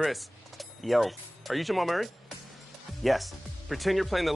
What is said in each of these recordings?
Chris. Yo. Are you Jamal Murray? Yes. Pretend you're playing the...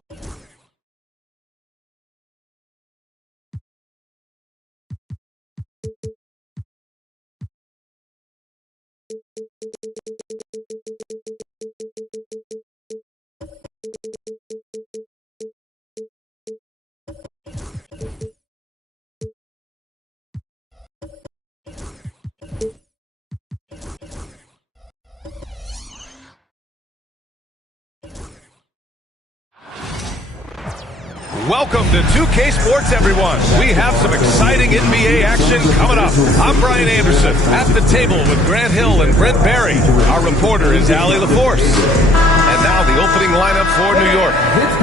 Welcome to 2K Sports, everyone. We have some exciting NBA action coming up. I'm Brian Anderson, at the table with Grant Hill and Brent Barry. Our reporter is Allie LaForce. And now the opening lineup for New York.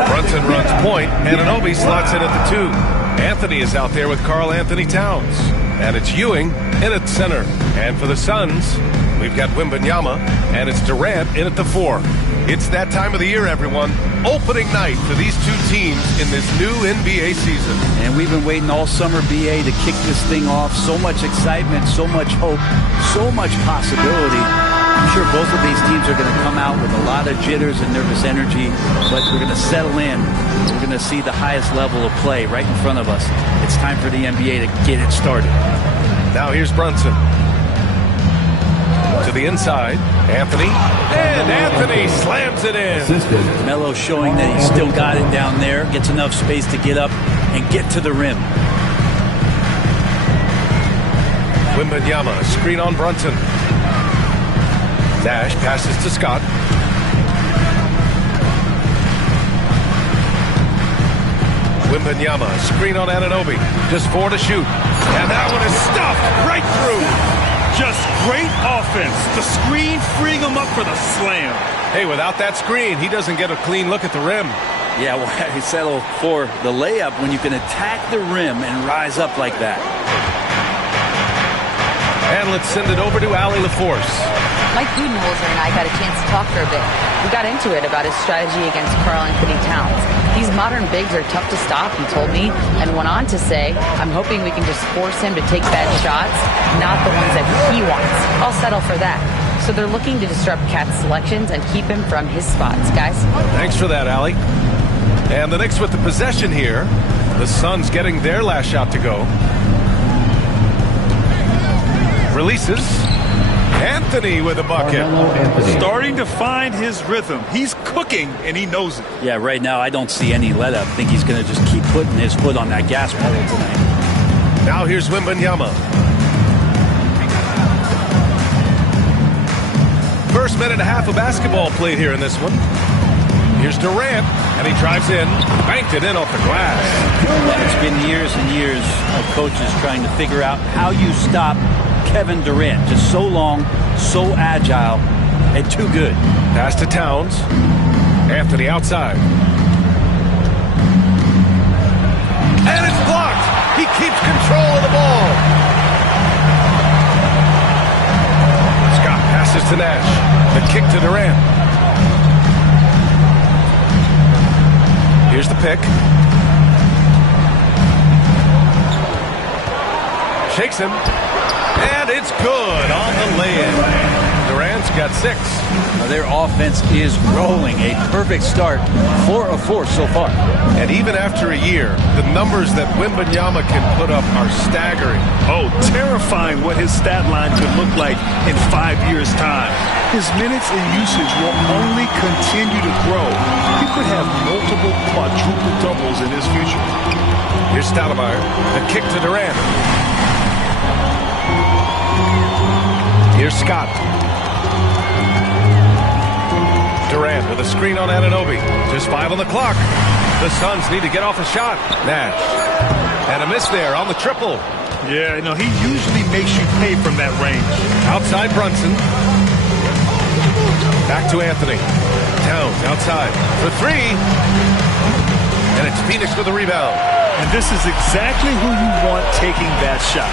Brunson runs point, and Anunoby slots in at the 2. Anthony is out there with Karl Anthony Towns. And it's Ewing in at center. And for the Suns, we've got Wembanyama, and it's Durant in at the 4. It's that time of the year, everyone. Opening night for these two teams in this new NBA season. And we've been waiting all summer, BA, to kick this thing off. So much excitement, so much hope, so much possibility. I'm sure both of these teams are going to come out with a lot of jitters and nervous energy, but we're going to settle in. We're going to see the highest level of play right in front of us. It's time for the NBA to get it started. Now here's Brunson. To the inside, Anthony, and Anthony slams it in. Melo showing that he's still got it down there, gets enough space to get up and get to the rim. Wembanyama, screen on Brunson. Nash passes to Scott. Wembanyama, screen on Anunoby. Just 4 to shoot. And that one is stuffed right through. Just great offense. The screen freeing him up for the slam. Hey, without that screen, he doesn't get a clean look at the rim. Yeah, well, he settled for the layup when you can attack the rim and rise up like that. And let's send it over to Allie LaForce. Mike Budenholzer and I got a chance to talk for a bit. We got into it about his strategy against Karl Anthony Towns. These modern bigs are tough to stop, he told me, and went on to say, I'm hoping we can just force him to take bad shots, not the ones that he wants. I'll settle for that. So they're looking to disrupt Cat's selections and keep him from his spots, guys. Thanks for that, Allie. And the Knicks with the possession here. The Suns getting their last shot to go. Releases. Anthony with a bucket. Starting to find his rhythm. He's cooking, and he knows it. Yeah, right now I don't see any let-up. I think he's going to just keep putting his foot on that gas pedal tonight. Now here's Wembanyama. First minute and a half of basketball played here in this one. Here's Durant, and he drives in, banked it in off the glass. It's been years and years of coaches trying to figure out how you stop Kevin Durant. Just so long, so agile, and too good. Pass to Towns. Anthony outside. And it's blocked. He keeps control of the ball. Scott passes to Nash. The kick to Durant. Here's the pick. Shakes him. And it's good on the lay-in. Durant's got 6. Now their offense is rolling. A perfect start. 4 of 4 so far. And even after a year, the numbers that Wembanyama can put up are staggering. Oh, terrifying what his stat line could look like in 5 years' time. His minutes and usage will only continue to grow. He could have multiple quadruple doubles in his future. Here's Stoudemire. The kick to Durant. Here's Scott. Durant with a screen on Anunoby. Just 5 on the clock. The Suns need to get off a shot. Nash. And a miss there on the triple. Yeah, you know, he usually makes you pay from that range. Outside Brunson. Back to Anthony. Towns outside for 3. And it's Phoenix with a rebound. And this is exactly who you want taking that shot.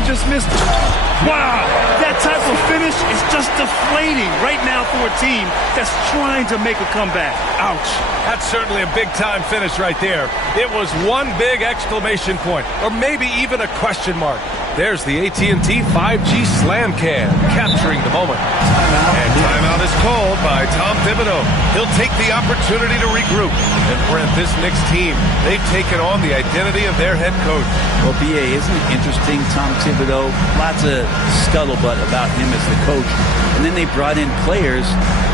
He just missed it. Wow, that type of finish is just deflating right now for a team that's trying to make a comeback. Ouch. That's certainly a big-time finish right there. It was one big exclamation point, or maybe even a question mark. There's the AT&T 5G Slam Cam, capturing the moment. And timeout called by Tom Thibodeau. He'll take the opportunity to regroup. And Brent, this Knicks team, they've taken on the identity of their head coach. Well, B.A., isn't it interesting? Tom Thibodeau, lots of scuttlebutt about him as the coach. And then they brought in players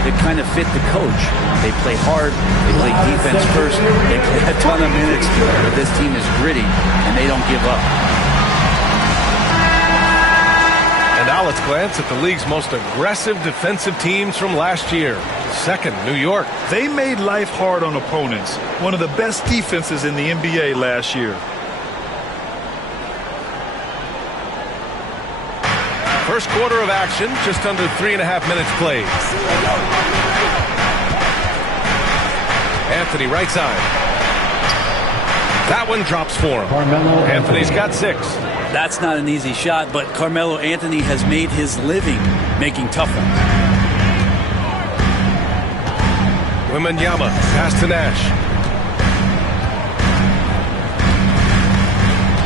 that kind of fit the coach. They play hard, they play defense first, they play a ton of minutes. But this team is gritty, and they don't give up. And now let's glance at the league's most aggressive defensive teams from last year. Second, New York. They made life hard on opponents. One of the best defenses in the NBA last year. First quarter of action, just under 3.5 minutes played. Anthony, right side. That one drops for him. Anthony's got 6. That's not an easy shot, but Carmelo Anthony has made his living making tough ones. Wembanyama, pass to Nash.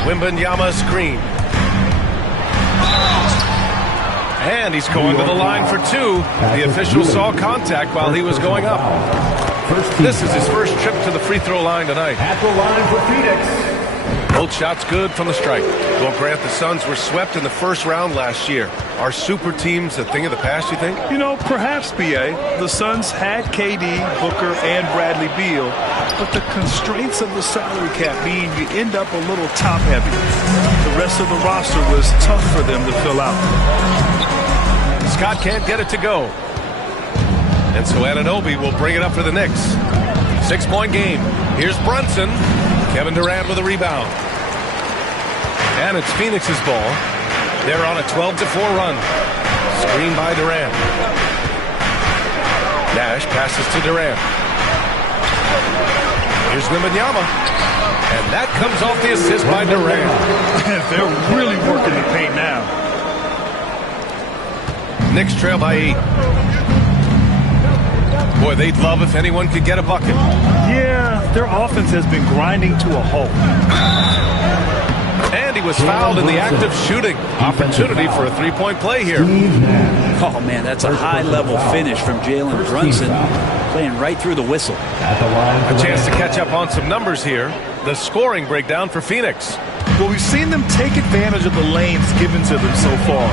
Wembanyama screen. And he's going to the line for 2. The official saw contact while he was going up. This is his first trip to the free throw line tonight. At the line for Phoenix. Both shots good from the stripe. Well, Grant, the Suns were swept in the first round last year. Are super teams a thing of the past, you think? You know, perhaps, B.A. The Suns had KD, Booker, and Bradley Beal, but the constraints of the salary cap mean you end up a little top-heavy. The rest of the roster was tough for them to fill out. Scott can't get it to go. And so Anunoby will bring it up for the Knicks. 6-point game. Here's Brunson. Kevin Durant with a rebound. And it's Phoenix's ball. They're on a 12-4 run. Screen by Durant. Nash passes to Durant. Here's Wembanyama. And that comes off the assist by Durant. They're really working the paint now. Knicks trail by 8. Boy, they'd love if anyone could get a bucket. Yeah, their offense has been grinding to a halt. And he was fouled in the act of shooting. Opportunity for a 3-point play here. Oh, man, that's a high-level finish from Jalen Brunson, playing right through the whistle. A chance to catch up on some numbers here. The scoring breakdown for Phoenix. Well, we've seen them take advantage of the lanes given to them so far.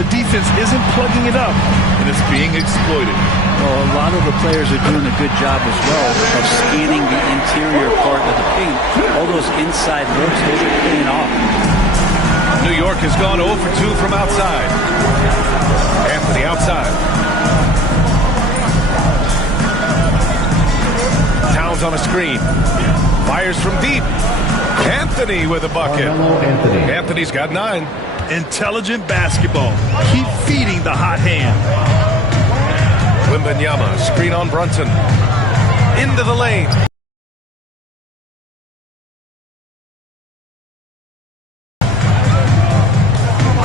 The defense isn't plugging it up, and it's being exploited. Well, a lot of the players are doing a good job as well of scanning the interior part of the paint. All those inside looks, those are paying off. New York has gone 0 for 2 from outside. Anthony outside. Towns on a screen. Fires from deep. Anthony with a bucket. Anthony's got 9. Intelligent basketball. Keep feeding the hot hand. Wembanyama, screen on Brunson. Into the lane.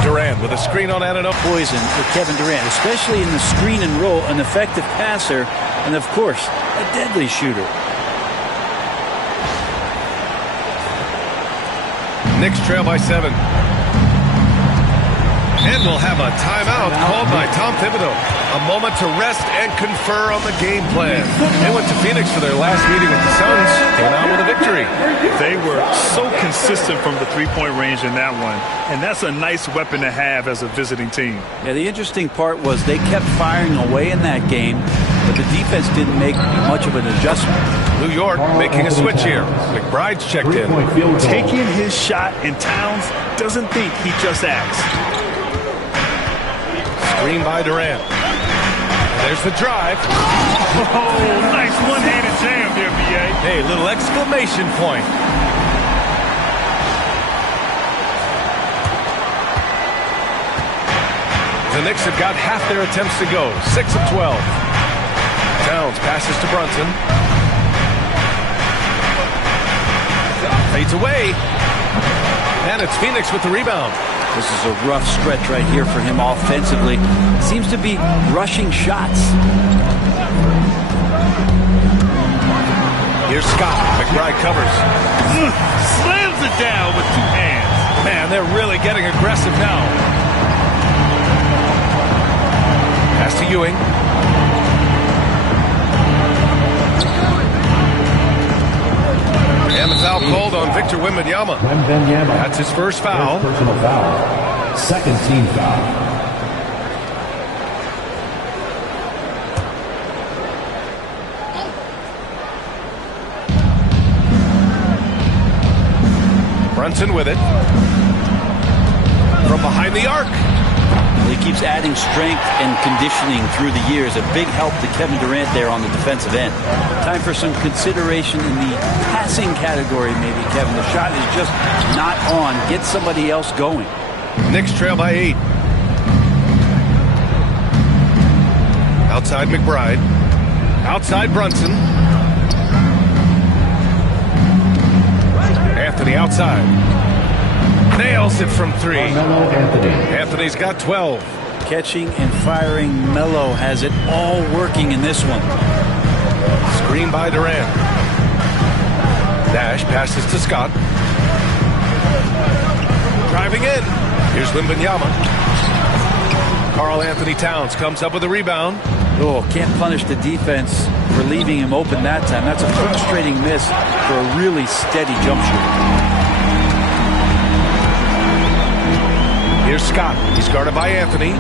Durant with a screen on Anunoby. Poison for Kevin Durant, especially in the screen and roll, an effective passer, and of course, a deadly shooter. Knicks trail by 7. And we'll have a timeout called by Tom Thibodeau. A moment to rest and confer on the game plan. They went to Phoenix for their last meeting with the Suns. Came out with a victory. They were so consistent from the three-point range in that one. And that's a nice weapon to have as a visiting team. Yeah, the interesting part was they kept firing away in that game, but the defense didn't make much of an adjustment. New York making a switch here. McBride's checked in. Taking his shot, and Towns doesn't think he just asked. Screen by Durant. There's the drive. Oh, nice one-handed jam there, B.A. Hey, little exclamation point. The Knicks have got half their attempts to go. 6 of 12. Towns passes to Brunson. Fades away. And it's Phoenix with the rebound. This is a rough stretch right here for him offensively. Seems to be rushing shots. Here's Scott. McBride covers. Slams it down with 2 hands. Man, they're really getting aggressive now. Pass to Ewing. And the foul called on Victor Wembanyama. That's his first foul. Personal foul. Second team foul. Brunson with it. From behind the arc. He keeps adding strength and conditioning through the years. A big help to Kevin Durant there on the defensive end. Time for some consideration in the passing category, maybe, Kevin. The shot is just not on. Get somebody else going. Knicks trail by 8. Outside McBride. Outside Brunson. Anthony outside. Nails it from 3. Anthony's got 12. Catching and firing. Melo has it all working in this one. Screen by Durant. Dash passes to Scott. Driving in. Here's Wembanyama. Karl Anthony Towns comes up with a rebound. Oh, can't punish the defense for leaving him open that time. That's a frustrating miss for a really steady jump shooter. Here's Scott. He's guarded by Anthony.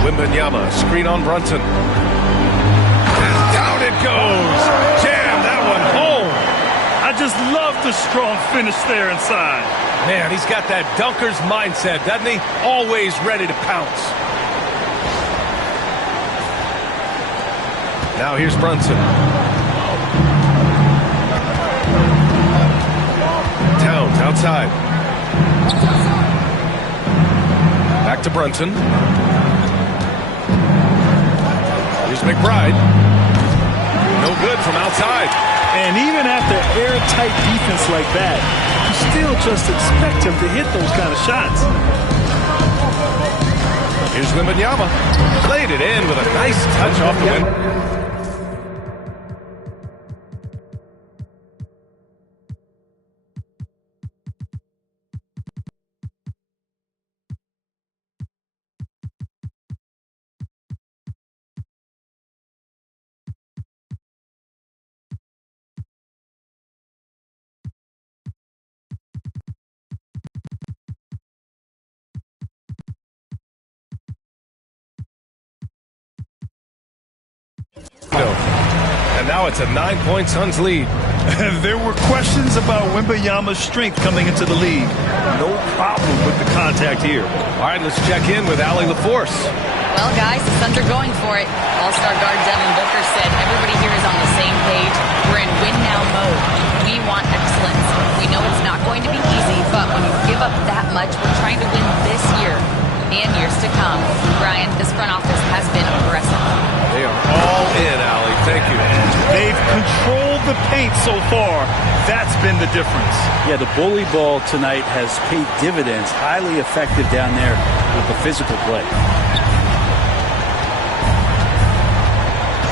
Wembanyama, screen on Brunson. And down it goes. Jam that one home. I just love the strong finish there inside. Man, he's got that dunker's mindset, doesn't he? Always ready to pounce. Now here's Brunson. Towns outside. Back to Brunson. Here's McBride. No good from outside. And even after airtight defense like that, you still just expect him to hit those kind of shots. Here's Wembanyama. Played it in with a nice touch off the window. And now it's a 9-point Suns lead. There were questions about Wembanyama's strength coming into the league. No problem with the contact here. All right, let's check in with Allie LaForce. Well, guys, the Suns are going for it. All-star guard Devin Booker said everybody here is on the same page. We're in win-now mode. We want excellence. We know it's not going to be easy, but when you give up that much, we're trying to win this year and years to come. Brian, this front office has been aggressive. They are all in, Allie. Thank you. They've controlled the paint so far. That's been the difference. Yeah, the bully ball tonight has paid dividends. Highly effective down there with the physical play.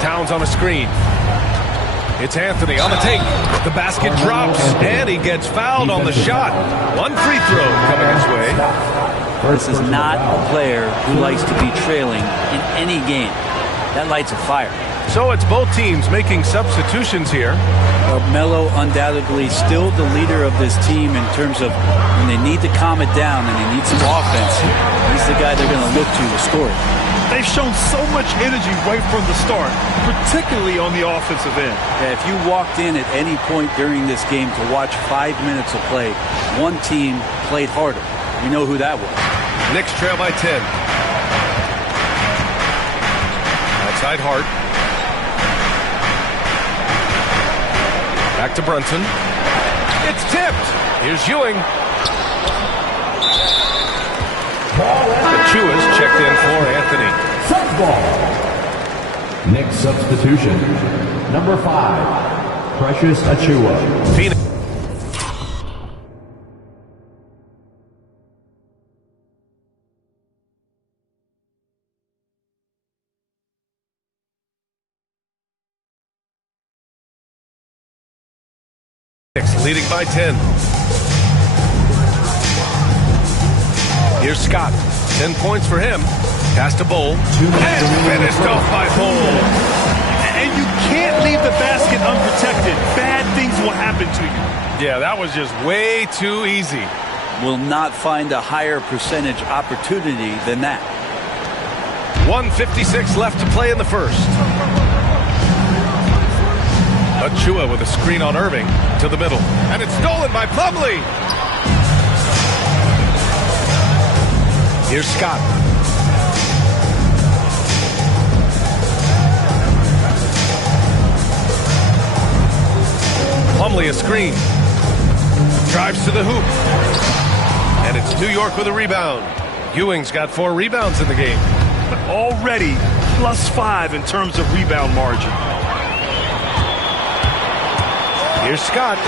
Towns on a screen. It's Anthony on the take. The basket drops, and he gets fouled on the shot. One free throw coming his way. This is not a player who likes to be trailing in any game. That lights a fire. So it's both teams making substitutions here. Melo undoubtedly still the leader of this team in terms of when they need to calm it down and they need some offense. He's the guy they're going to look to score it. They've shown so much energy right from the start, particularly on the offensive end. Yeah, if you walked in at any point during this game to watch 5 minutes of play, one team played harder. You know who that was. Knicks trail by 10. Outside Hart. Back to Brunson. It's tipped. Here's Ewing. Achua's checked in for Anthony. Suns ball. Knicks substitution. Number 5, Precious Achua. Phoenix. Leading by 10. Here's Scott. 10 points for him. Pass to Bull. And finished off by Bull. And You can't leave the basket unprotected. Bad things will happen to you. Yeah, that was just way too easy. Will not find a higher percentage opportunity than that. 1:56 left to play in the first. Achua with a screen on Irving to the middle. And it's stolen by Plumlee. Here's Scott. Plumlee a screen. Drives to the hoop. And it's New York with a rebound. Ewing's got 4 rebounds in the game. But already +5 in terms of rebound margin. Here's Scott.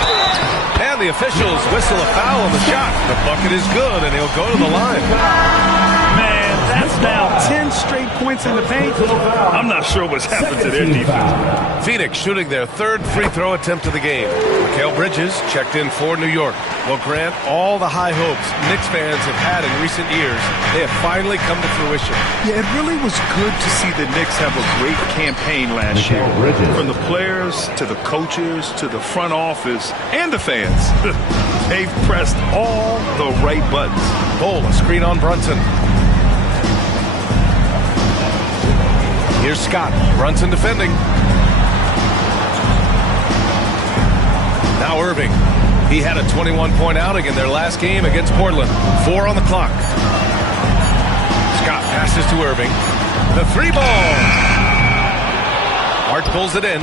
And the officials whistle a foul on the shot. The bucket is good, and he'll go to the line. Man, that's now 10 straight points in the paint. I'm not sure what's happened to their defense. Phoenix shooting their 3rd free throw attempt of the game. Mikal Bridges checked in for New York. Well, Grant, all the high hopes Knicks fans have had in recent years, they have finally come to fruition. Yeah, it really was good to see the Knicks have a great campaign last year. From the players to the coaches to the front office and the fans. They've pressed all the right buttons. Bol, a screen on Brunson. Here's Scott. Brunson defending. Now Irving. He had a 21-point outing in their last game against Portland. 4 on the clock. Scott passes to Irving. The 3-ball. Hart pulls it in.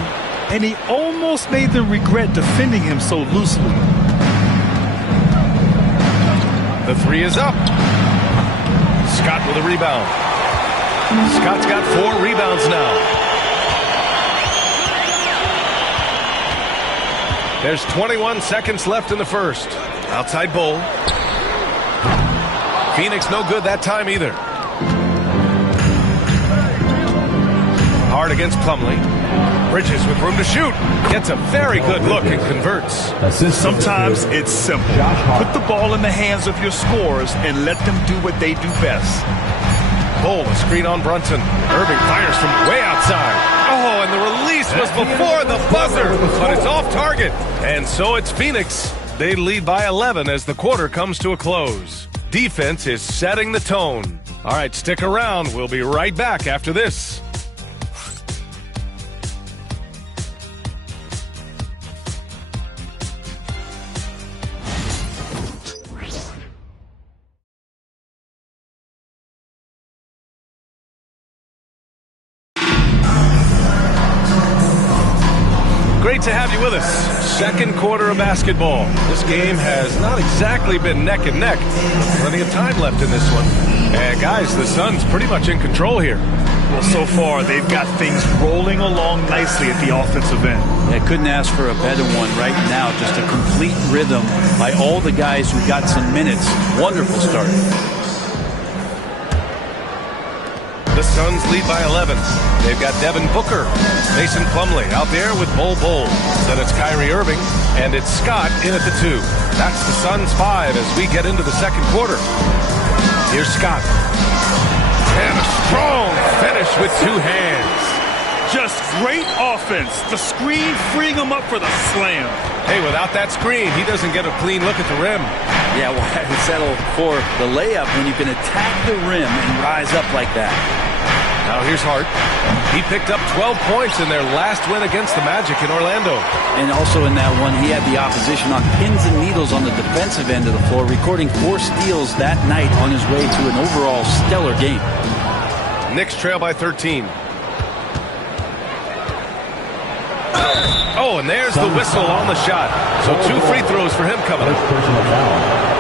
And he almost made them regret defending him so loosely. The 3 is up. Scott with a rebound. Scott's got 4 rebounds now. There's 21 seconds left in the first. Outside Bol. Phoenix no good that time either. Hard against Plumlee. Bridges with room to shoot. Gets a very good look and converts. Sometimes it's simple. Put the ball in the hands of your scorers and let them do what they do best. Bol, a screen on Brunson. Irving fires from way outside. Oh, and the release was before the buzzer, but it's off target. And so it's Phoenix. They lead by 11 as the quarter comes to a close. Defense is setting the tone. All right, stick around. We'll be right back after this. Great to have you with us. Second quarter of basketball. This game has not exactly been neck and neck. Plenty of time left in this one. And guys, the Suns pretty much in control here. Well, so far they've got things rolling along nicely at the offensive end. I couldn't ask for a better one right now. Just a complete rhythm by all the guys who got some minutes. Wonderful start. The Suns lead by 11. They've got Devin Booker, Mason Plumlee out there with Bol. Then it's Kyrie Irving, and it's Scott in at the 2. That's the Suns 5 as we get into the second quarter. Here's Scott. And a strong finish with 2 hands. Just great offense. The screen freeing him up for the slam. Hey, without that screen, he doesn't get a clean look at the rim. Yeah, why settle for the layup when you can attack the rim and rise up like that? Now here's Hart. He picked up 12 points in their last win against the Magic in Orlando. And also in that one, he had the opposition on pins and needles on the defensive end of the floor, recording 4 steals that night on his way to an overall stellar game. Knicks trail by 13. Oh, and there's the whistle on the shot. So 2 free throws for him coming up.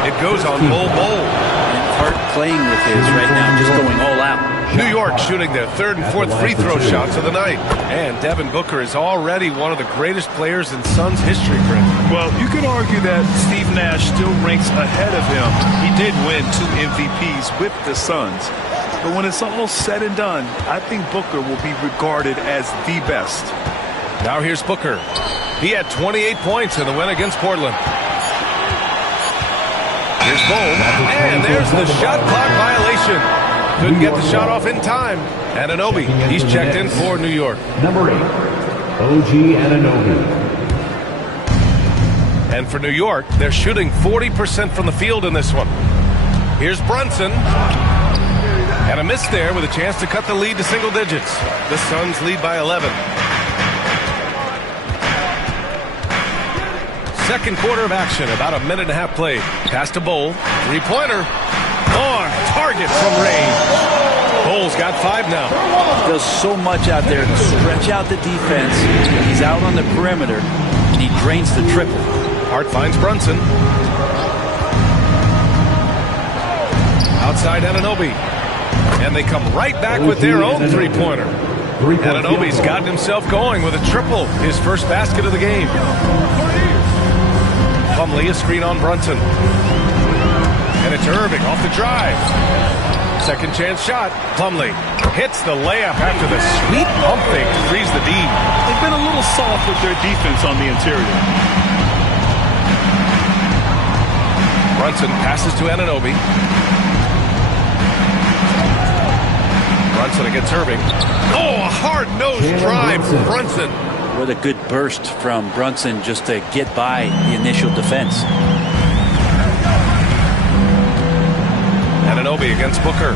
It goes on Bol. And Hart playing with his right now, just going all out. New York shooting their 3rd and 4th free throw shots of the night. And Devin Booker is already one of the greatest players in Suns history, Brent. Well, you could argue that Steve Nash still ranks ahead of him. He did win 2 MVPs with the Suns. But when it's all said and done, I think Booker will be regarded as the best. Now here's Booker. He had 28 points in the win against Portland. Here's Bol. And there's the shot clock violation. Couldn't get the shot off in time. Anunoby, he's checked in for New York. Number 8. OG Anunoby. And for New York, they're shooting 40% from the field in this one. Here's Brunson. And a miss there with a chance to cut the lead to single digits. The Suns lead by 11. Second quarter of action, about a minute and a half played. Pass to Bowl. Three-pointer. On target from range. Bowl's got 5 now. Does so much out there to stretch out the defense. He's out on the perimeter, and he drains the triple. Hart finds Brunson. Outside Anunoby. And they come right back with their own three-pointer. Anunoby's gotten himself going with a triple, his first basket of the game. Plumlee, a screen on Brunson. And it's Irving off the drive. Second chance shot. Plumlee hits the layup after the sweet pump fake to freeze the D. They've been a little soft with their defense on the interior. Brunson passes to Anunoby. Brunson against Irving. Oh, a hard-nosed drive from Brunson. What a good burst from Brunson just to get by the initial defense. Anunoby against Booker.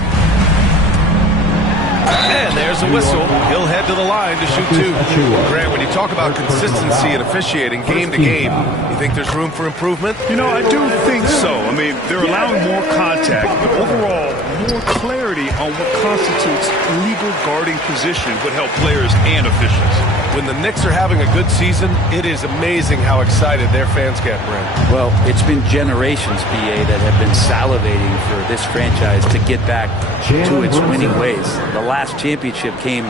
And there's a whistle. He'll head to the line to shoot 2. Grant, when you talk about consistency and officiating game to game, you think there's room for improvement? You know, I do think so. I mean, they're allowing more contact, but overall, more clarity on what constitutes legal guarding position would help players and officials. When the Knicks are having a good season, it is amazing how excited their fans get, Brent. Well, it's been generations, BA, that have been salivating for this franchise to get back to its winning ways. The last championship came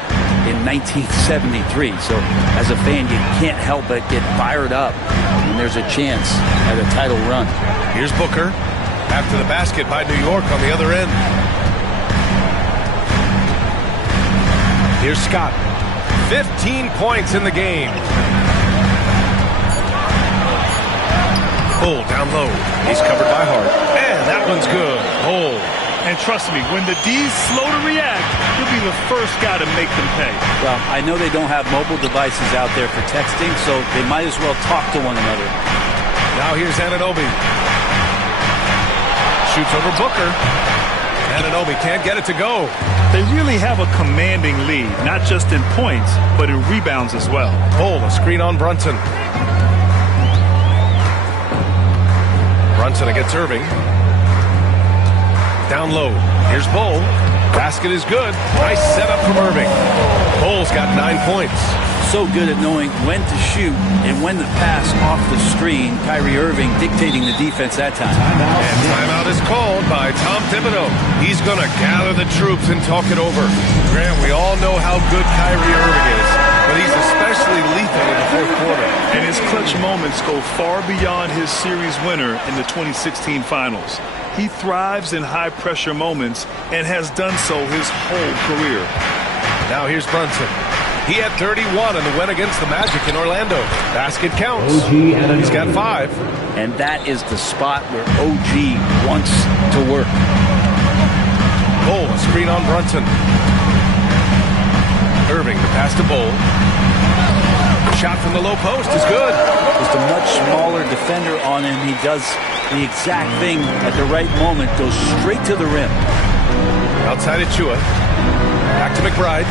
in 1973, so as a fan, you can't help but get fired up when there's a chance at a title run. Here's Booker after the basket by New York on the other end. Here's Scott. 15 points in the game. Bull down low. He's covered by Hart. And that one's good. Bull. And trust me, when the D's slow to react, he'll be the first guy to make them pay. Well, I know they don't have mobile devices out there for texting, so they might as well talk to one another. Now here's Anunoby. Shoots over Booker. Anunoby can't get it to go. They really have a commanding lead, not just in points, but in rebounds as well. Bull, a screen on Brunson. Brunson against Irving. Down low. Here's Bull. Basket is good. Nice setup from Irving. Bull's got 9 points. So good at knowing when to shoot and when to pass off the screen. Kyrie Irving dictating the defense that time. And timeout is called by Tom Thibodeau. He's going to gather the troops and talk it over. Grant, we all know how good Kyrie Irving is, but he's especially lethal in the fourth quarter. And his clutch moments go far beyond his series winner in the 2016 finals. He thrives in high-pressure moments and has done so his whole career. Now here's Brunson. He had 31 in the win against the Magic in Orlando. Basket counts. He's got 5. And that is the spot where OG wants to work. Bull, a screen on Brunson. Irving, the pass to Bull. Shot from the low post is good. Just a much smaller defender on him. He does the exact thing at the right moment. Goes straight to the rim. Outside Achua. Back to McBride.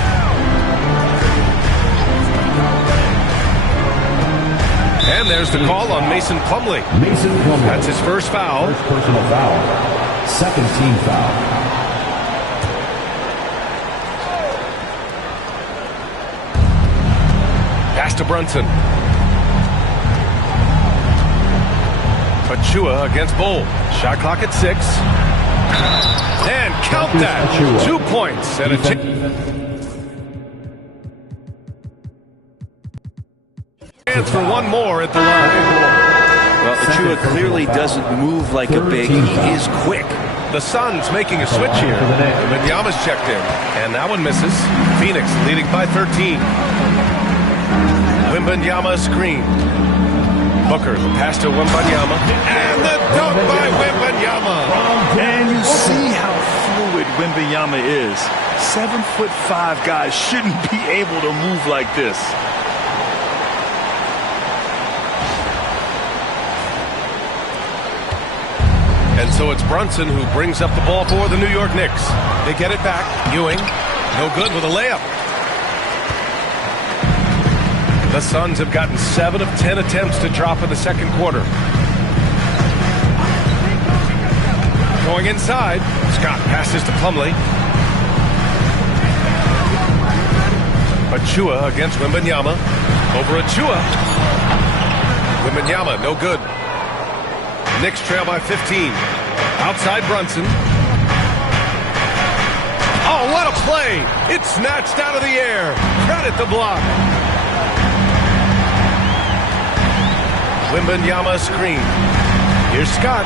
And there's the call on Mason Plumlee. Mason Plumlee. That's his first foul. First personal foul. Second team foul. Pass to Brunson. Achua against Bull. Shot clock at 6. And count that. 2 points and a chance for one more at the line. Well, Achua clearly doesn't move like a big. He is quick. The Suns making a switch here. Wembanyama's checked in. And that one misses. Phoenix leading by 13. Wembanyama screen. Booker, the pass to Wembanyama. And the dunk by Wembanyama. And you see how fluid Wembanyama is. 7'5" guys shouldn't be able to move like this. And so it's Brunson who brings up the ball for the New York Knicks. They get it back. Ewing, no good with a layup. The Suns have gotten 7 of 10 attempts to drop in the second quarter. Going inside, Scott passes to Plumlee. Achua against Wembanyama. Over Achua. Wembanyama, no good. Knicks trail by 15. Outside Brunson. Oh, what a play! It's snatched out of the air. Credit the block. Wembanyama screen. Here's Scott.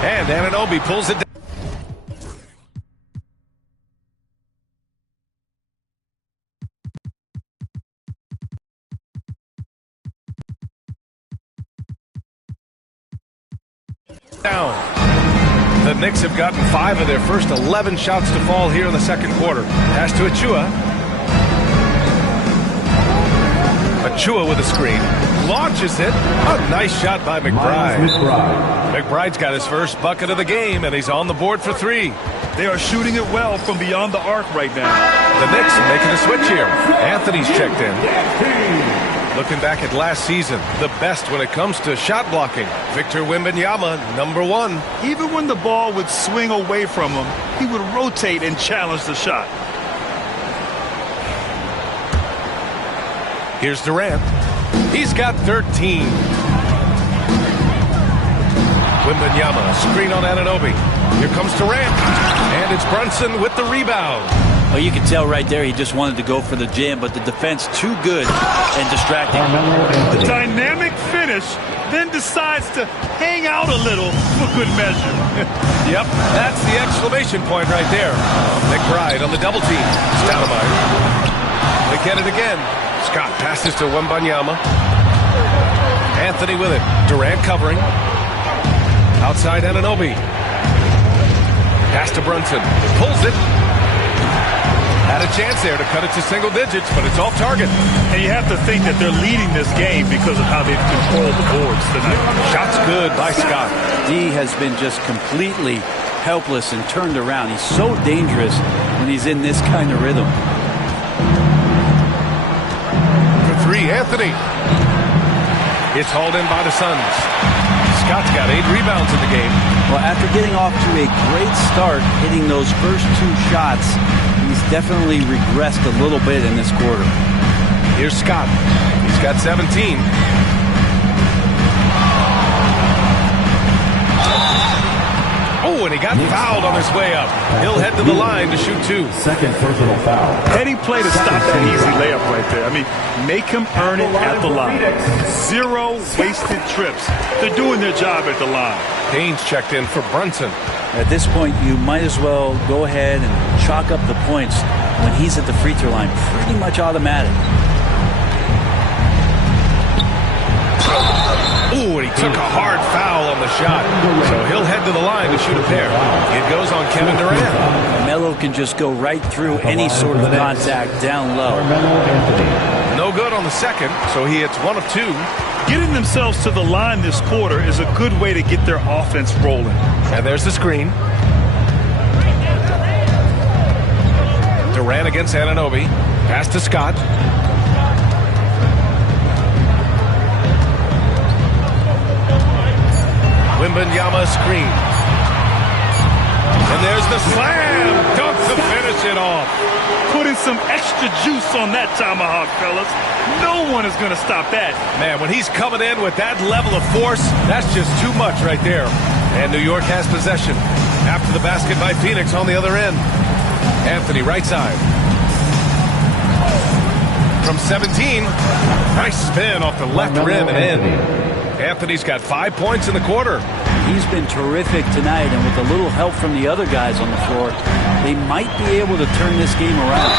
And Anunoby pulls it down. The Knicks have gotten 5 of their first 11 shots to fall here in the second quarter. Pass to Achua. Achua with a screen. Launches it. A nice shot by McBride. McBride's got his first bucket of the game, and he's on the board for 3. They are shooting it well from beyond the arc right now. The Knicks are making a switch here. Anthony's checked in. Looking back at last season, the best when it comes to shot blocking. Victor Wembanyama, number 1. Even when the ball would swing away from him, he would rotate and challenge the shot. Here's Durant. He's got 13. Wembanyama, screen on Anunoby. Here comes Durant. And it's Brunson with the rebound. Well, you can tell right there he just wanted to go for the jam, but the defense too good and distracting. The dynamic finish, then decides to hang out a little for good measure. Yep, that's the exclamation point right there. McBride on the double team. Stoudemire. They get it again. Scott passes to Wembanyama. Anthony with it. Durant covering. Outside Anunoby. Pass to Brunson. Pulls it. Had a chance there to cut it to single digits, but it's off target. And you have to think that they're leading this game because of how they've controlled the boards tonight. Shots good by Scott. D has been just completely helpless and turned around. He's so dangerous when he's in this kind of rhythm. For 3, Anthony. It's hauled in by the Suns. Scott's got 8 rebounds in the game. Well, after getting off to a great start, hitting those first 2 shots, he's definitely regressed a little bit in this quarter. Here's Scott. He's got 17. Oh, and he got fouled on his way up. He'll head to the line to shoot 2. Second personal foul. Heady play to stop that easy layup right there. I mean, make him earn it at the line. 0 wasted trips. They're doing their job at the line. Payne's checked in for Brunson. At this point, you might as well go ahead and chalk up the points when he's at the free throw line. Pretty much automatic. Ooh, and he took a hard foul on the shot. So he'll head to the line to shoot a pair. It goes on Kevin Durant. Melo can just go right through any sort of contact down low. No good on the second, so he hits 1 of 2. Getting themselves to the line this quarter is a good way to get their offense rolling. And there's the screen. Durant against Anunoby. Pass to Scott. Wembanyama screen. And there's the slam. Dunk to finish it off. Putting some extra juice on that tomahawk, fellas. No one is going to stop that. Man, when he's coming in with that level of force, that's just too much right there. And New York has possession. After the basket by Phoenix on the other end. Anthony, right side. From 17. Nice spin off the left rim and in. Anthony's got 5 points in the quarter. He's been terrific tonight, and with a little help from the other guys on the floor, they might be able to turn this game around.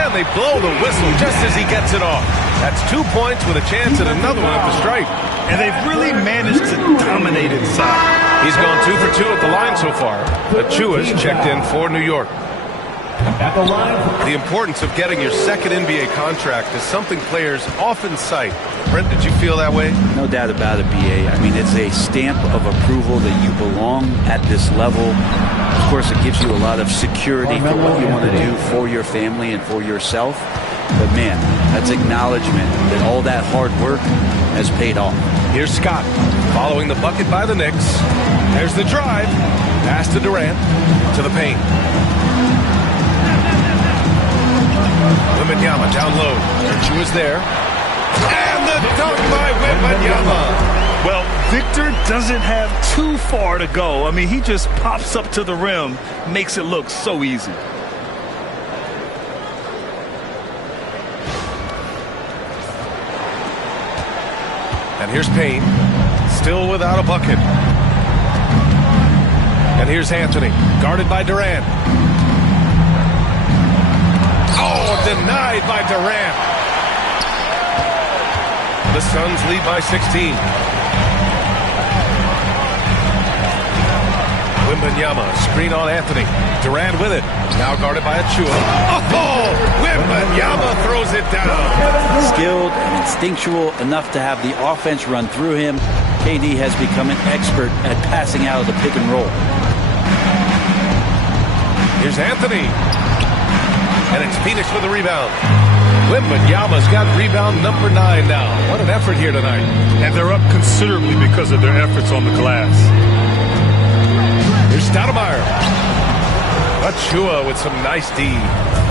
And they blow the whistle just as he gets it off. That's 2 points with a chance at another one at the stripe. And they've really managed to dominate inside. He's gone 2 for 2 at the line so far. Achua's checked in for New York. At the line. The importance of getting your second NBA contract is something players often cite. Brent, did you feel that way? No doubt about it, BA. I mean, it's a stamp of approval that you belong at this level. Of course, it gives you a lot of security for what you want to do for your family and for yourself. But, man, that's acknowledgement that all that hard work has paid off. Here's Scott following the bucket by the Knicks. There's the drive. Pass to Durant. To the paint. Wembanyama down low. Chu is there. And the dunk by Wembanyama. Well, Victor doesn't have too far to go. I mean, he just pops up to the rim, makes it look so easy. And here's Payne, still without a bucket. And here's Anthony, guarded by Durant. Oh, denied by Durant. The Suns lead by 16. Wembanyama, screen on Anthony. Durant with it. Now guarded by Achua. Oh, Wembanyama throws it down. Skilled and instinctual enough to have the offense run through him. KD has become an expert at passing out of the pick and roll. Here's Anthony. And it's Phoenix with the rebound. Wembanyama's got rebound number 9 now. What an effort here tonight. And they're up considerably because of their efforts on the glass. Here's Stoudemire. Achua with some nice D.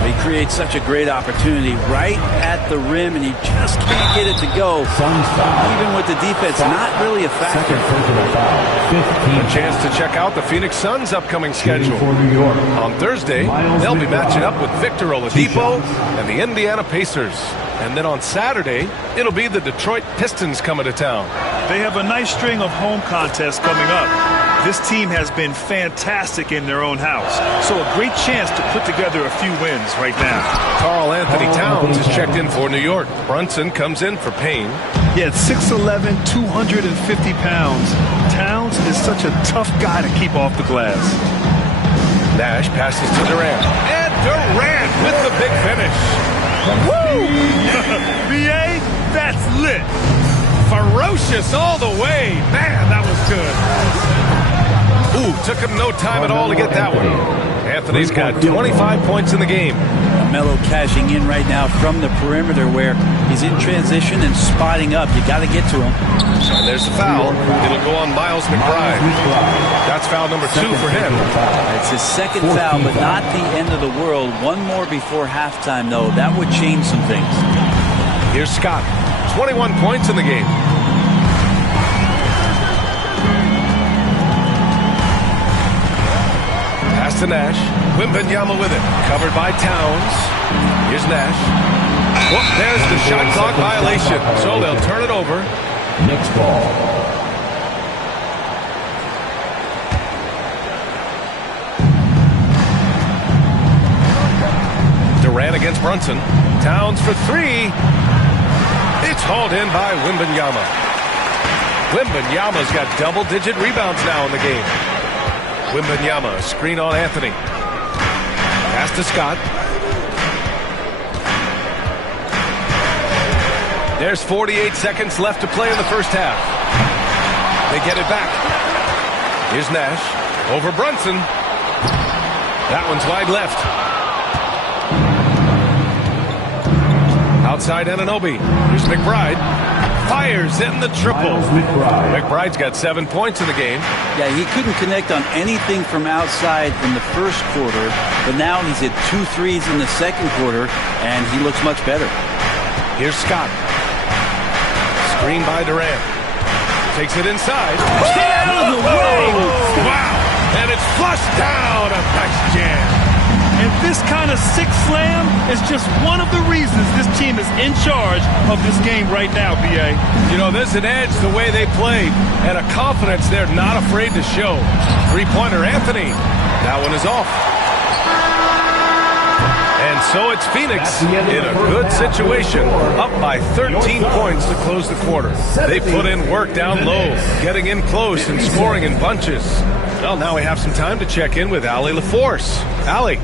He creates such a great opportunity right at the rim, and he just can't get it to go. Even with the defense, not really a factor. Second personal foul. 15. A chance to check out the Phoenix Suns' upcoming schedule. For New York. On Thursday, they'll be matching up with Victor Oladipo and the Indiana Pacers. And then on Saturday, it'll be the Detroit Pistons coming to town. They have a nice string of home contests coming up. This team has been fantastic in their own house, so a great chance to put together a few wins right now. Karl Anthony Towns is checked in for New York. Brunson comes in for Payne. Yeah, at 6'11", 250 pounds. Towns is such a tough guy to keep off the glass. Nash passes to Durant. And Durant with the big finish. Woo! BA, that's lit. Ferocious all the way. Man, that was good. Ooh, took him no time at all to get that one. Anthony's got 25 points in the game. Melo cashing in right now from the perimeter where he's in transition and spotting up. You got to get to him. And there's the foul. It'll go on Miles McBride. That's foul number 2 for him. It's his second foul, but not the end of the world. One more before halftime, though. That would change some things. Here's Scott. 21 points in the game. Pass to Nash. Wembanyama with it. Covered by Towns. Here's Nash. Whoop, there's the shot clock violation. So they'll turn it over. Knicks ball. Durant against Brunson. Towns for 3. It's hauled in by Wembanyama. Wembanyama's got double-digit rebounds now in the game. Wembanyama, screen on Anthony. Pass to Scott. There's 48 seconds left to play in the first half. They get it back. Here's Nash. Over Brunson. That one's wide left. Outside Anunoby. Here's McBride. Fires in the triple. McBride's got 7 points in the game. Yeah, he couldn't connect on anything from outside in the first quarter, but now he's hit 2 threes in the second quarter, and he looks much better. Here's Scott. Screen by Durant. Takes it inside. Stay out of the way! Wow! And it's flushed down. A nice jam. And this kind of sick slam is just one of the reasons this team is in charge of this game right now, BA. You know, there's an edge the way they play and a confidence they're not afraid to show. Three-pointer Anthony. That one is off. And so it's Phoenix in a good situation, up by 13 points to close the quarter. They put in work down low, getting in close and scoring in bunches. Well, now we have some time to check in with Allie LaForce. Allie.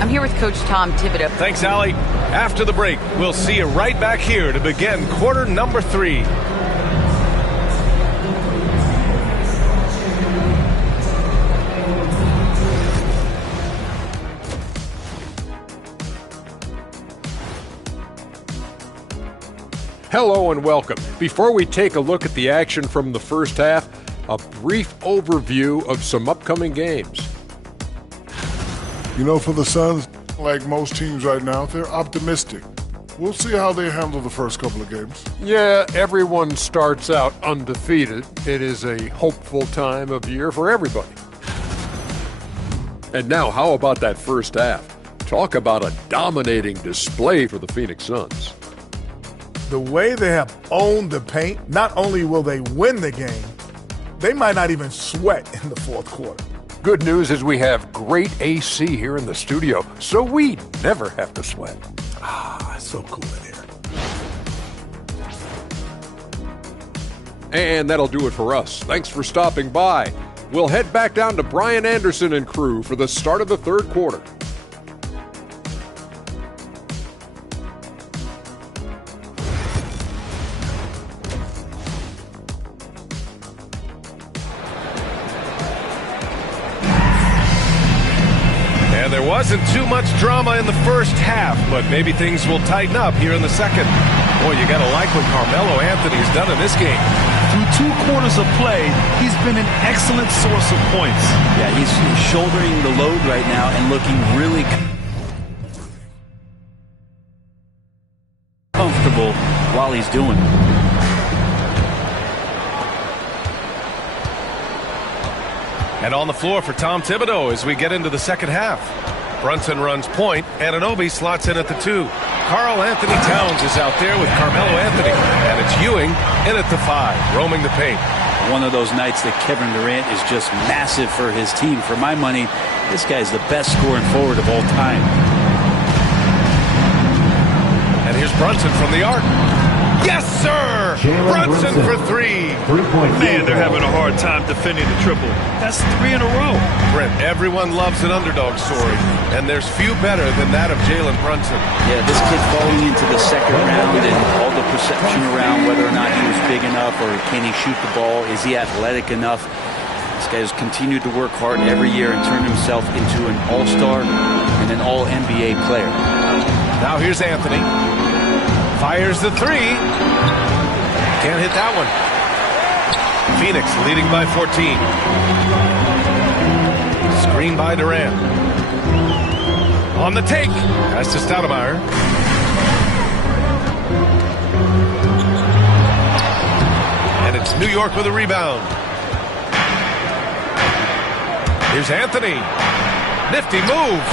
I'm here with Coach Tom Thibodeau. Thanks, Allie. After the break, we'll see you right back here to begin quarter number 3. Hello and welcome. Before we take a look at the action from the first half, a brief overview of some upcoming games. You know, for the Suns, like most teams right now, they're optimistic. We'll see how they handle the first couple of games. Yeah, everyone starts out undefeated. It is a hopeful time of year for everybody. And now, how about that first half? Talk about a dominating display for the Phoenix Suns. The way they have owned the paint, not only will they win the game, they might not even sweat in the fourth quarter. Good news is we have great AC here in the studio, so we never have to sweat. It's so cool in here. And that'll do it for us. Thanks for stopping by. We'll head back down to Brian Anderson and crew for the start of the third quarter. There wasn't too much drama in the first half, but maybe things will tighten up here in the second. Boy, you got to like what Carmelo Anthony's done in this game. Through 2 quarters of play, he's been an excellent source of points. Yeah, he's shouldering the load right now and looking really comfortable while he's doing it. And on the floor for Tom Thibodeau as we get into the second half. Brunson runs point. Anunoby slots in at the 2. Karl Anthony Towns is out there with Carmelo Anthony. And it's Ewing in at the 5, roaming the paint. One of those nights that Kevin Durant is just massive for his team. For my money, this guy's the best scoring forward of all time. And here's Brunson from the arc. Yes, sir! Brunson for 3. Man, they're having a hard time defending the triple. That's 3 in a row. Brent, everyone loves an underdog story, and there's few better than that of Jalen Brunson. Yeah, this kid falling into the second round and all the perception around whether or not he was big enough or can he shoot the ball, is he athletic enough? This guy has continued to work hard every year and turned himself into an all-star and an all-NBA player. Now here's Anthony. Fires the 3. Can't hit that one. Phoenix leading by 14. Screen by Durant. On the take. Pass to Stoudemire. And it's New York with a rebound. Here's Anthony. Nifty move.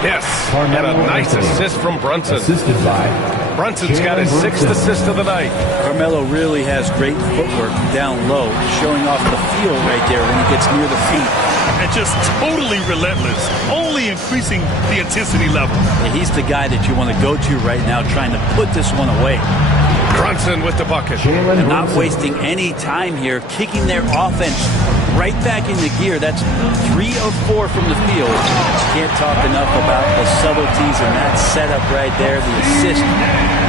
Yes. And a nice assist from Brunson. Assisted by Brunson's got his 6th assist of the night. Carmelo really has great footwork down low, showing off the feel right there when he gets near the feet. And just totally relentless, only increasing the intensity level. And he's the guy that you want to go to right now, trying to put this one away. Brunson with the bucket. And not wasting any time here, kicking their offense right back into gear. That's 3 of 4 from the field. Can't talk enough about the subtleties in that setup right there. The assist,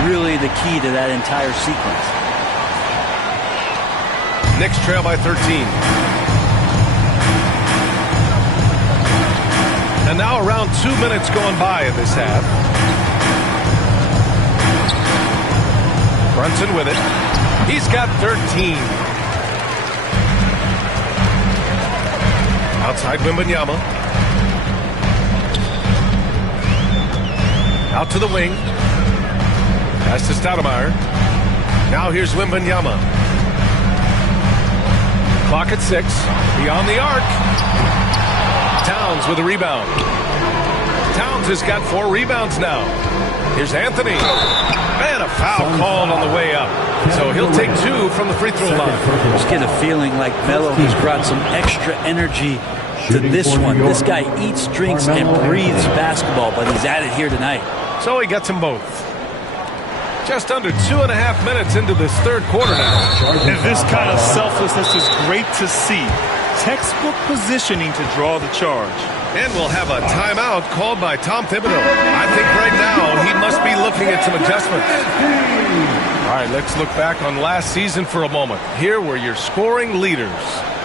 really the key to that entire sequence. Knicks trail by 13. And now around 2 minutes going by in this half. Brunson with it. He's got 13. Outside Wembanyama. Out to the wing. Pass to Stoudemire. Now here's Wembanyama. Clock at 6. Beyond the arc. Towns with a rebound. Towns has got 4 rebounds now. Here's Anthony. Man, a foul called on the way up. So he'll take 2 from the free throw line. I just get a feeling like Melo has brought some extra energy to this one. This guy eats, drinks, and breathes basketball, but he's at it here tonight. So he gets them both. Just under 2.5 minutes into this third quarter now. And this kind of selflessness is great to see. Textbook positioning to draw the charge. And we'll have a timeout called by Tom Thibodeau. I think right now he must be looking at some adjustments. All right, let's look back on last season for a moment. Here were your scoring leaders.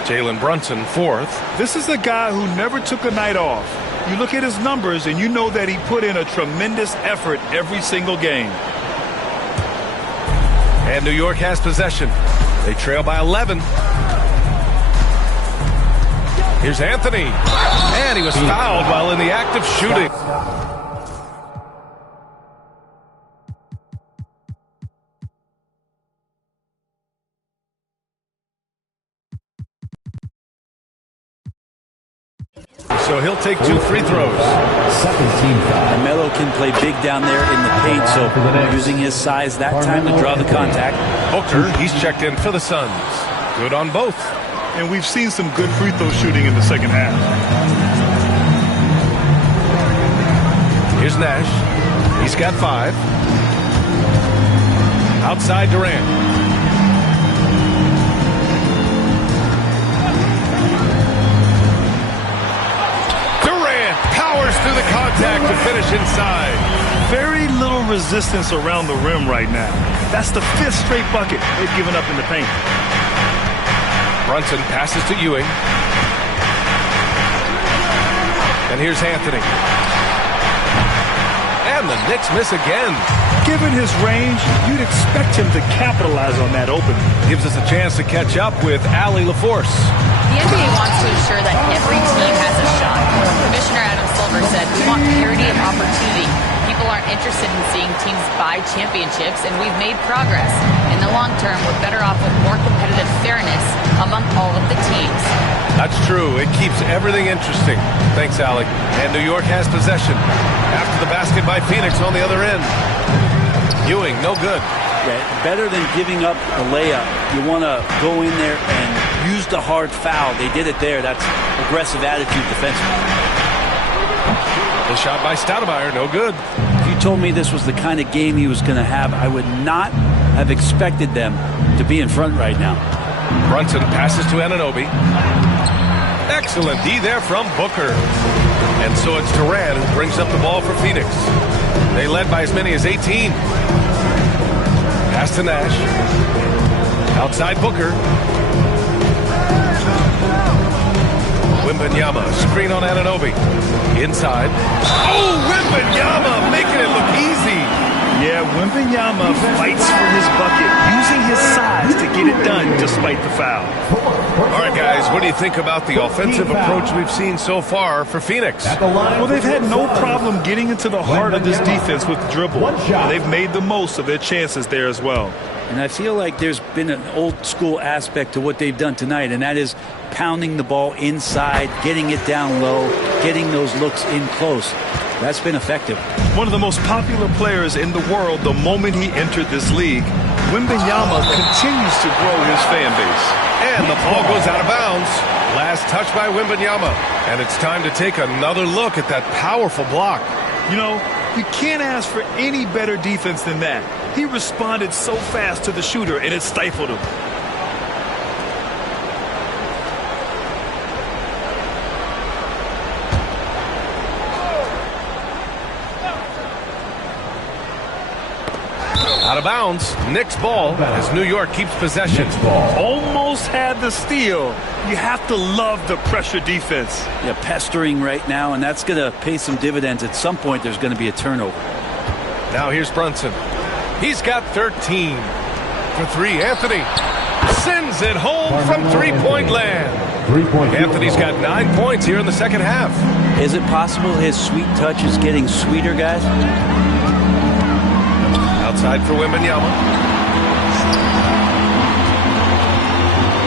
Jalen Brunson, 4th. This is a guy who never took a night off. You look at his numbers and you know that he put in a tremendous effort every single game. And New York has possession. They trail by 11. Here's Anthony. And he was fouled while in the act of shooting. So he'll take 2 free throws. Melo can play big down there in the paint, so using his size that time to draw the contact. Booker, he's checked in for the Suns. Good on both. And we've seen some good free throw shooting in the second half. Here's Nash. He's got 5. Outside Durant. Durant powers through the contact to finish inside. Very little resistance around the rim right now. That's the 5th straight bucket they've given up in the paint. Brunson passes to Ewing. And here's Anthony. And the Knicks miss again. Given his range, you'd expect him to capitalize on that opening. Gives us a chance to catch up with Allie LaForce. The NBA wants to ensure that every team has a shot. Commissioner Adam Silver said, "We want parity of opportunity. People aren't interested in seeing teams buy championships, and we've made progress. In the long term, we're better off with more competitive fairness among all of the teams." That's true. It keeps everything interesting. Thanks, Allie. And New York has possession. After the basket by Phoenix on the other end. Ewing, no good. Yeah, better than giving up a layup, you want to go in there and use the hard foul. They did it there. That's aggressive attitude defensively. The shot by Stoudemire, no good. If you told me this was the kind of game he was going to have, I would not have expected them to be in front right now. Brunson passes to Anunoby. Excellent D there from Booker. And so it's Durant who brings up the ball for Phoenix. They led by as many as 18. Pass to Nash. Outside Booker. Wembanyama, screen on Anunoby. Inside. Oh, Wembanyama making it look easy. Yeah, Wembanyama fights for his bucket, using his size to get it done despite the foul. All right, guys, what do you think about the offensive approach we've seen so far for Phoenix? Well, they've had no problem getting into the heart of this defense with dribble. They've made the most of their chances there as well. And I feel like there's been an old school aspect to what they've done tonight, and that is pounding the ball inside, getting it down low, getting those looks in close. That's been effective. One of the most popular players in the world the moment he entered this league, Wembanyama continues to grow his fan base. And the ball goes out of bounds. Last touch by Wembanyama. And it's time to take another look at that powerful block. You know, you can't ask for any better defense than that. He responded so fast to the shooter, and it stifled him. Out of bounds. Knicks ball as New York keeps possession. Almost had the steal. You have to love the pressure defense. Yeah, pestering right now, and that's going to pay some dividends. At some point, there's going to be a turnover. Now here's Brunson. He's got 13. For 3, Anthony sends it home from three-point land. Anthony's got 9 points here in the second half. Is it possible his sweet touch is getting sweeter, guys? Outside for Wembanyama.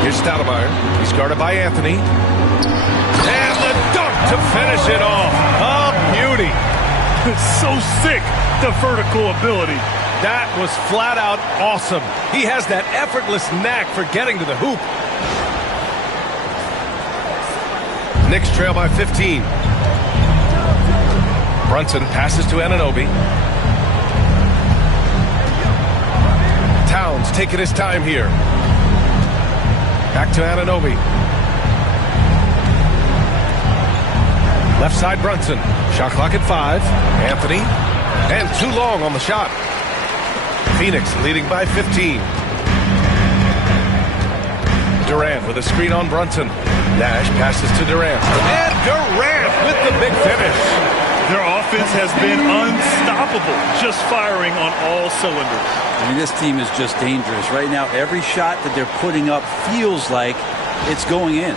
Here's Stoudemire. He's guarded by Anthony. And the dunk to finish it off. A beauty. It's so sick, the vertical ability. That was flat out awesome. He has that effortless knack for getting to the hoop. Knicks trail by 15. Brunson passes to Anunoby. Towns taking his time here. Back to Anunoby. Left side Brunson. Shot clock at 5. Anthony. And too long on the shot. Phoenix leading by 15. Durant with a screen on Brunson. Nash passes to Durant. And Durant with the big finish. Their offense has been unstoppable, just firing on all cylinders. I mean, this team is just dangerous. Right now, every shot that they're putting up feels like it's going in.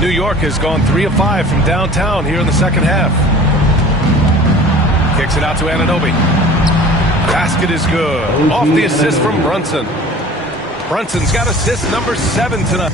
New York has gone 3 of 5 from downtown here in the second half. Kicks it out to Anunoby. Basket is good. Off the assist from Brunson. Brunson's got assist number 7 tonight.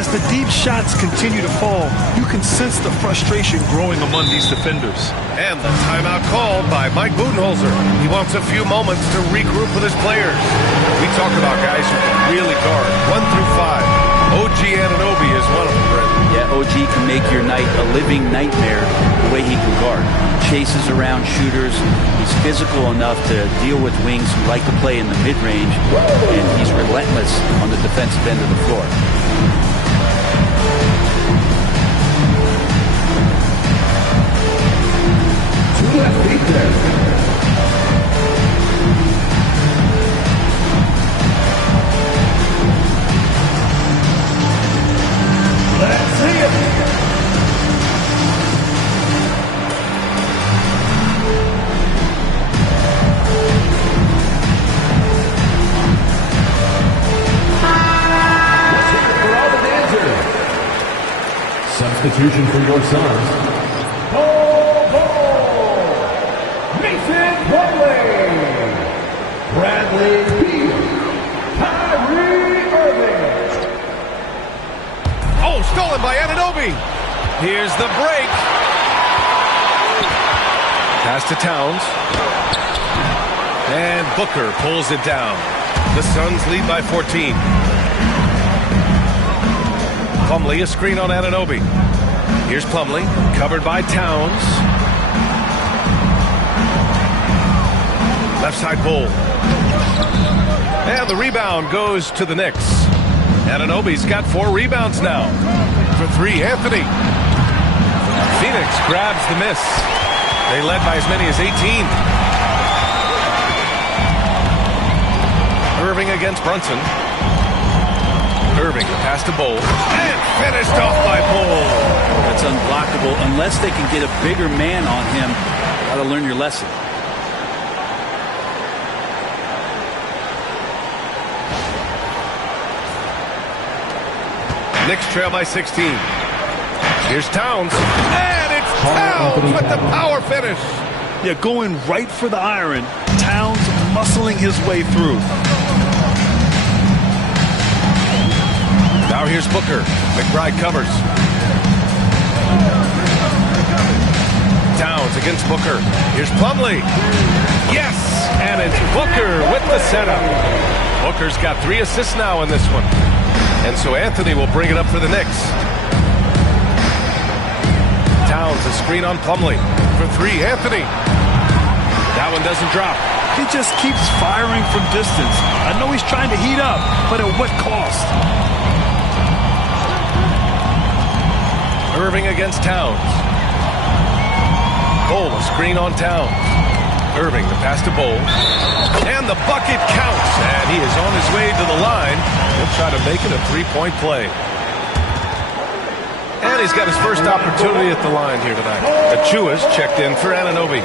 As the deep shots continue to fall, you can sense the frustration growing among these defenders. And the timeout called by Mike Budenholzer. He wants a few moments to regroup with his players. We talk about guys who can really guard 1 through 5. OG Anunoby is one of them, Brent. Yeah, OG can make your night a living nightmare the way he can guard. Chases around shooters. He's physical enough to deal with wings who like to play in the mid-range, and he's relentless on the defensive end of the floor. Let's see it. For all the dancers. Substitution for your sons. Bradley Beal, Kyrie Irving. Oh, stolen by Anunoby. Here's the break. Pass to Towns. And Booker pulls it down. The Suns lead by 14. Plumlee, a screen on Anunoby. Here's Plumlee, covered by Towns. Left side Bull. And the rebound goes to the Knicks. Anunoby's got 4 rebounds now. For 3, Anthony. Phoenix grabs the miss. They led by as many as 18. Irving against Brunson. Irving, the pass to Bull. And finished off by Bull. That's unblockable unless they can get a bigger man on him. Got to learn your lesson. Knicks trail by 16. Here's Towns. And it's Towns with the power finish. Yeah, going right for the iron. Towns muscling his way through. Now here's Booker. McBride covers. Towns against Booker. Here's Plumlee. Yes! And it's Booker with the setup. Booker's got 3 assists now in this one. And so Anthony will bring it up for the Knicks. Towns, a screen on Plumlee. For 3, Anthony. That one doesn't drop. He just keeps firing from distance. I know he's trying to heat up, but at what cost? Irving against Towns. Cole, a screen on Towns. Irving, the pass to Bull. And the bucket counts. And he is on his way to the line. He'll try to make it a 3-point play. And he's got his first opportunity at the line here tonight. Achua's checked in for Anunoby.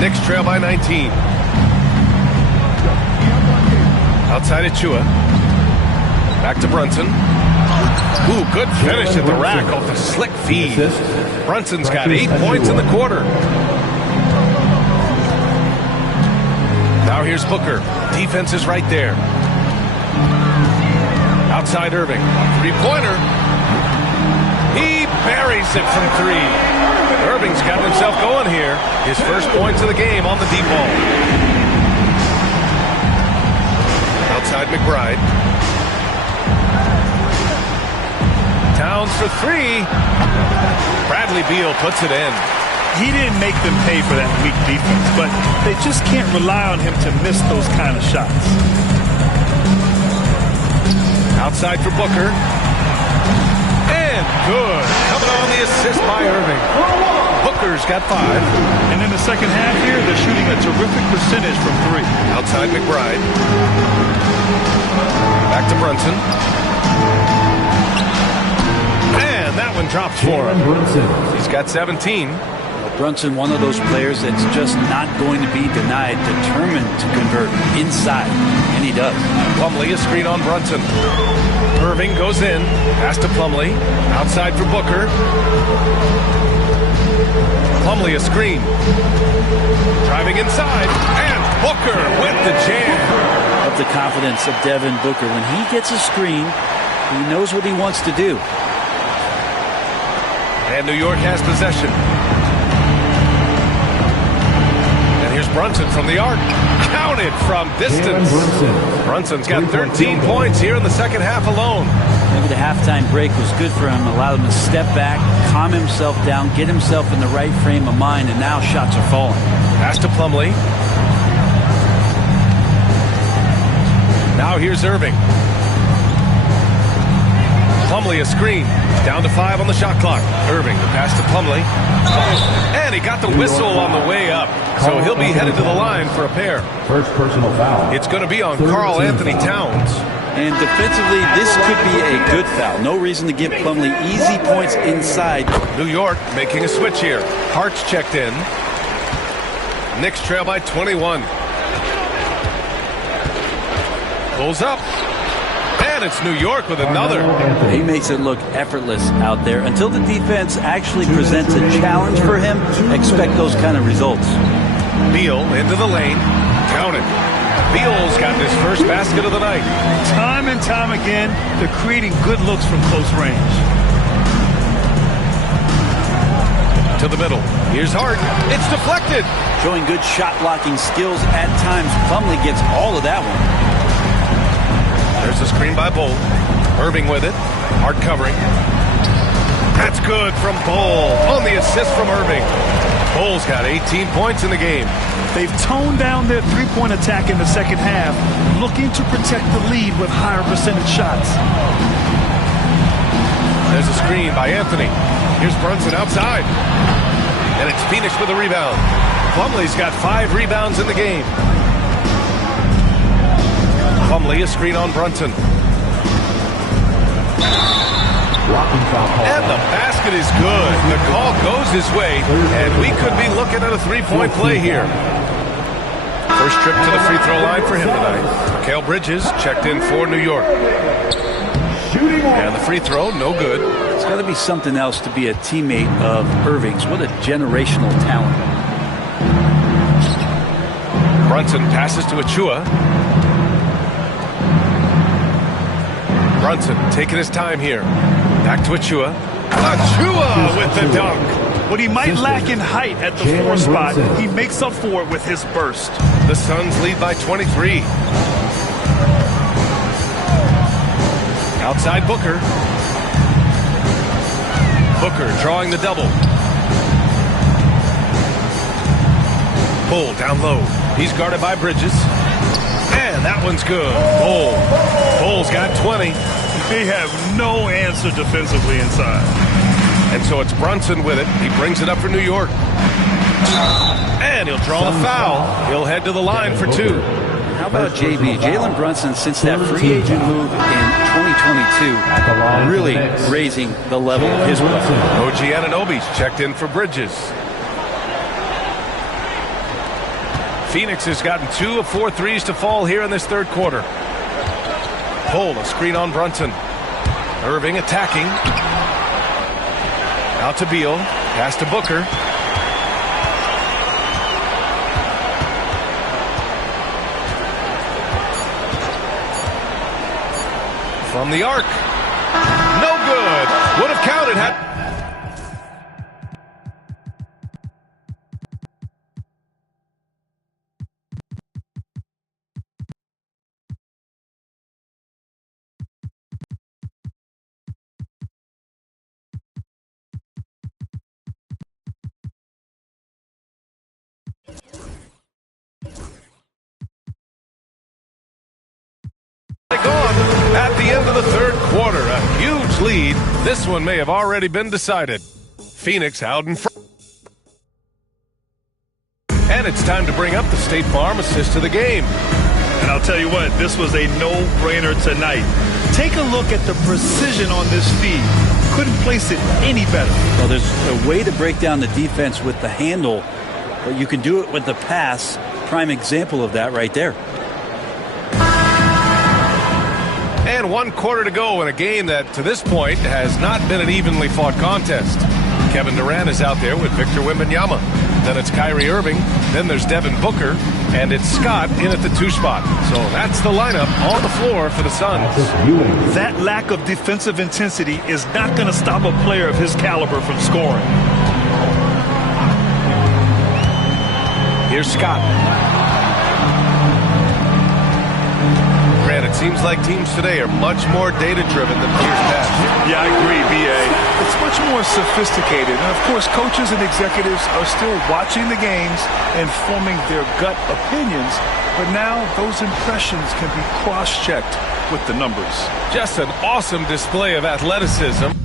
Knicks trail by 19. Outside Achua. Back to Brunson. Ooh, good finish at the rack off the slick feed. Brunson's got 8 points in the quarter. Now here's Booker. Defense is right there. Outside Irving. Three-pointer. He buries it from three. Irving's got himself going here. His first points of the game on the deep ball. Outside McBride. Towns for three. Bradley Beal puts it in. He didn't make them pay for that weak defense, but they just can't rely on him to miss those kind of shots. Outside for Booker. And good. Coming on the assist by Irving. Booker's got 5. And in the second half here, they're shooting a terrific percentage from 3. Outside McBride. Back to Brunson. And that one drops for him. He's got 17. Brunson, one of those players that's just not going to be denied, determined to convert inside, and he does. Plumlee, a screen on Brunson. Irving goes in, pass to Plumlee. Outside for Booker. Plumlee, a screen. Driving inside, and Booker with the jam. Of the confidence of Devin Booker. When he gets a screen, he knows what he wants to do. And New York has possession. Here's Brunson from the arc. Counted from distance. Brunson's got 13 points here in the second half alone. Maybe the halftime break was good for him. Allowed him to step back, calm himself down, get himself in the right frame of mind, and now shots are falling. Pass to Plumlee. Now here's Irving. Plumlee a screen. Down to 5 on the shot clock. Irving, the pass to Plumlee. And he got the whistle on the way up. So he'll be headed to the line for a pair. First personal foul. It's going to be on Karl Anthony Towns. And defensively, this could be a good foul. No reason to give Plumlee easy points inside. New York making a switch here. Hart's checked in. Knicks trail by 21. Pulls up. And it's New York with another. He makes it look effortless out there. Until the defense actually presents a challenge for him, expect those kind of results. Beal into the lane. Count it. Beal's got his first basket of the night. Time and time again, they're creating good looks from close range. To the middle. Here's Hart. It's deflected. Showing good shot blocking skills at times. Plumlee gets all of that one. There's a screen by Bull. Irving with it. Hart covering. That's good from Bull. On the assist from Irving. Bull's got 18 points in the game. They've toned down their three-point attack in the second half, looking to protect the lead with higher percentage shots. There's a screen by Anthony. Here's Brunson outside. And it's Phoenix with a rebound. Plumlee's got 5 rebounds in the game. Plumlee, a screen on Brunson. And the basket is good. The call goes his way, and we could be looking at a 3-point play here. First trip to the free throw line for him tonight. Mikal Bridges checked in for New York. And the free throw, no good. It's got to be something else to be a teammate of Irving's. What a generational talent. Brunson passes to Achua. Brunson taking his time here. Back to Achua. Achua with the dunk. What he might lack in height at the 4 spot, he makes up for it with his burst. The Suns lead by 23. Outside Booker. Booker drawing the double. Bull down low. He's guarded by Bridges. And that one's good. Bull's got 20. They have no answer defensively inside. And so it's Brunson with it. He brings it up for New York. And he'll draw the foul. He'll head to the line for 2. How about JB? Jalen Brunson, since that free agent move in 2022, really raising the level of his play. OG Anunoby's checked in for Bridges. Phoenix has gotten 2 of 4 threes to fall here in this third quarter. Pull, a screen on Brunson. Irving attacking. Out to Beal. Pass to Booker. From the arc. No good. Would have counted had... At the end of the third quarter, a huge lead. This one may have already been decided. Phoenix out in front. And it's time to bring up the State Farm assist of the game. And I'll tell you what, this was a no-brainer tonight. Take a look at the precision on this feed. Couldn't place it any better. Well, there's a way to break down the defense with the handle, but you can do it with the pass. Prime example of that right there. And 1 quarter to go in a game that, to this point, has not been an evenly fought contest. Kevin Durant is out there with Victor Wembanyama. Then it's Kyrie Irving. Then there's Devin Booker. And it's Scott in at the 2 spot. So that's the lineup on the floor for the Suns. That lack of defensive intensity is not going to stop a player of his caliber from scoring. Here's Scott. It seems like teams today are much more data-driven than years past. Yeah, I agree, B.A. It's much more sophisticated. And, of course, coaches and executives are still watching the games and forming their gut opinions. But now those impressions can be cross-checked with the numbers. Just an awesome display of athleticism.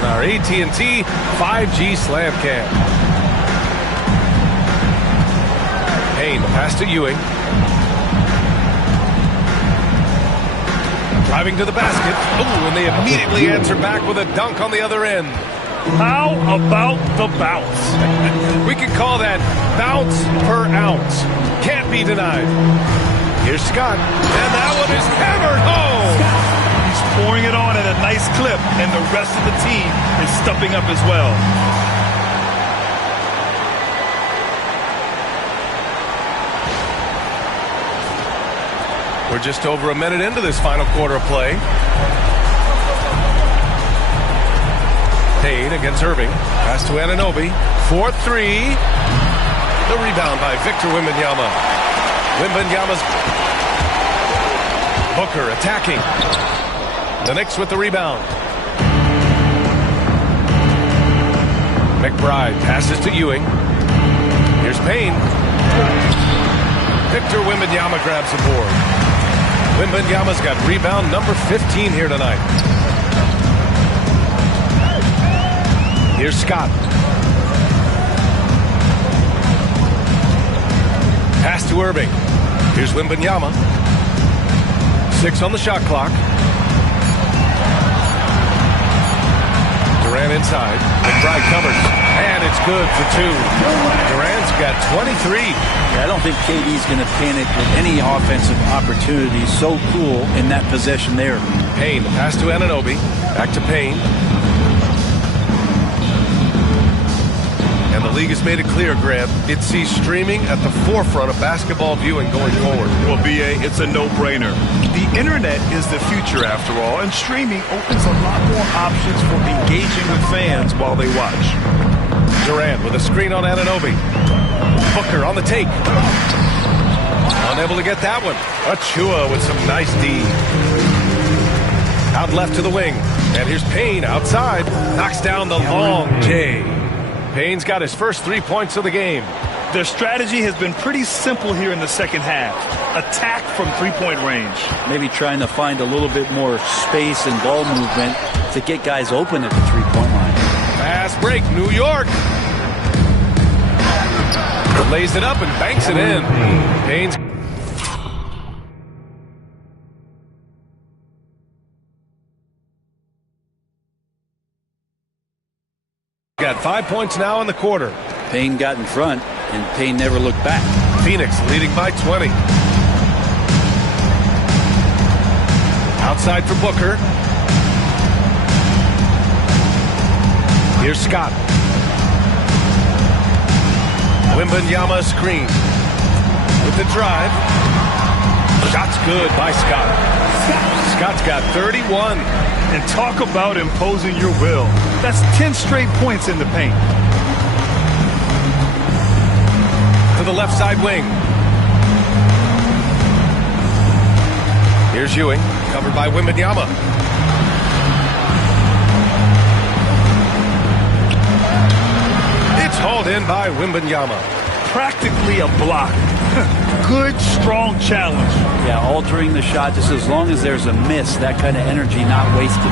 Our AT&T 5G Slam Cam. Payne, pass to Ewing. Driving to the basket. Ooh, and they immediately answer back with a dunk on the other end. How about the bounce? We could call that bounce per ounce. Can't be denied. Here's Scott. And that one is hammered home. Pouring it on at a nice clip, and the rest of the team is stepping up as well. We're just over a minute into this final quarter of play. Payne against Irving. Pass to Anunoby. 4-3. The rebound by Victor Wembanyama. Wembanyama's Booker attacking. The Knicks with the rebound. McBride passes to Ewing. Here's Payne. Victor Wembanyama grabs the board. Wembanyama's got rebound number 15 here tonight. Here's Scott. Pass to Irving. Here's Wembanyama. 6 on the shot clock. Durant inside. McBride covers. And it's good for 2. Durant's got 23. I don't think KD's going to panic with any offensive opportunity. So cool in that possession there. Payne, pass to Anunoby. Back to Payne. And the league has made it clear, Grant, it sees streaming at the forefront of basketball viewing going forward. Well, BA, it's a no-brainer. The internet is the future, after all, and streaming opens a lot more options for engaging with fans while they watch. Durant with a screen on Anunoby. Booker on the take. Unable to get that one. Achua with some nice D. Out left to the wing. And here's Payne outside. Knocks down the long J. Payne's got his first 3 points of the game. Their strategy has been pretty simple here in the second half. Attack from three-point range. Maybe trying to find a little bit more space and ball movement to get guys open at the three-point line. Fast break, New York. Lays it up and banks it in. Payne's got 5 points now in the quarter. Payne got in front, and Payne never looked back. Phoenix leading by 20. Outside for Booker. Here's Scott. Wembanyama screen. With the drive. Shot's good by Scott. Scott's got 31. And talk about imposing your will. That's 10 straight points in the paint. To the left side wing. Here's Ewing, covered by Wembanyama. It's hauled in by Wembanyama. Practically a block. Good, strong challenge. Yeah, altering the shot just as long as there's a miss, that kind of energy not wasted.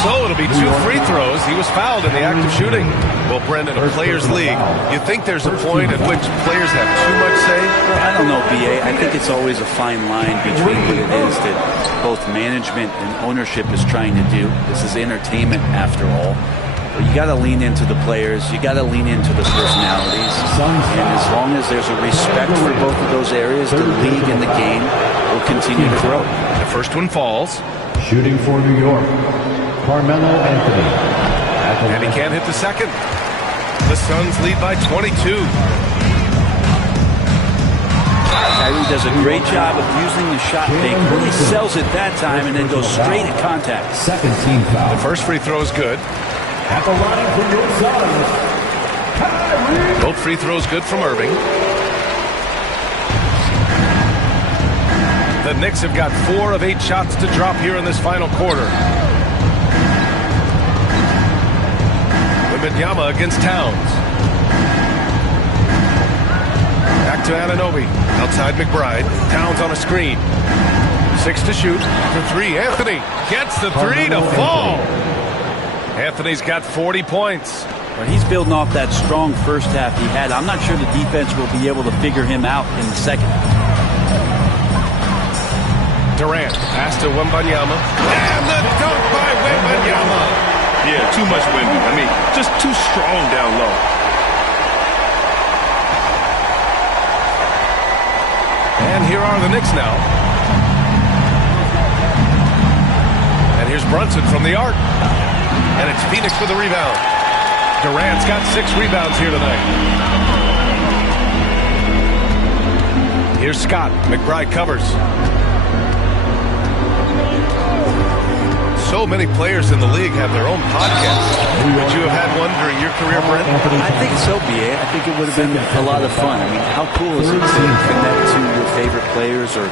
So it'll be 2 free throws. He was fouled in the act of shooting. Well, Brendan, a players' league, you think there's a point at which players have too much say? I don't know, BA. I think it's always a fine line between what it is that both management and ownership is trying to do. This is entertainment after all. But you got to lean into the players. You got to lean into the personalities. And as long as there's a respect for both of those areas, the league and the game will continue to grow. The first one falls. Shooting for New York, Carmelo Anthony. And he can't hit the second. The Suns lead by 22. Kyrie does a great job of using the shot fake. Really sells it that time and then goes straight at contact. Second team foul. The first free throw is good. At the line from your side, Kyrie. Both free throws good from Irving. The Knicks have got 4 of 8 shots to drop here in this final quarter. Wembanyama against Towns. Back to Anunoby. Outside McBride. Towns on a screen. 6 to shoot. For 3. Anthony gets the 3 to fall. Anthony's got 40 points. He's building off that strong first half he had. I'm not sure the defense will be able to figure him out in the second. Durant, pass to Wembanyama. And the dunk by Wembanyama. Yeah, too much Wemby. I mean, just too strong down low. And here are the Knicks now. And here's Brunson from the arc. And it's Phoenix for the rebound. Durant's got 6 rebounds here tonight. Here's Scott. McBride covers. So many players in the league have their own podcasts. Would you have had one during your career, Brent? I think so, BA. I think it would have been a lot of fun. I mean, how cool is it to connect to your favorite players or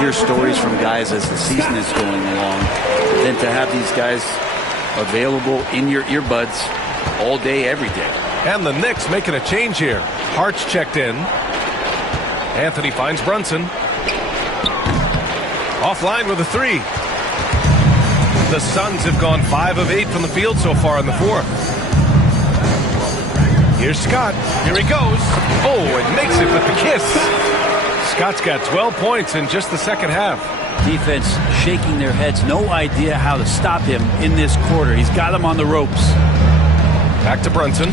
hear stories from guys as the season is going along? But then to have these guys available in your earbuds all day, every day. And the Knicks making a change here. Hart's checked in. Anthony finds Brunson. Offline with a 3. The Suns have gone 5 of 8 from the field so far in the fourth. Here's Scott. Here he goes. Oh, and makes it with the kiss. Scott's got 12 points in just the second half. Defense shaking their heads. No idea how to stop him in this quarter. He's got him on the ropes. Back to Brunson.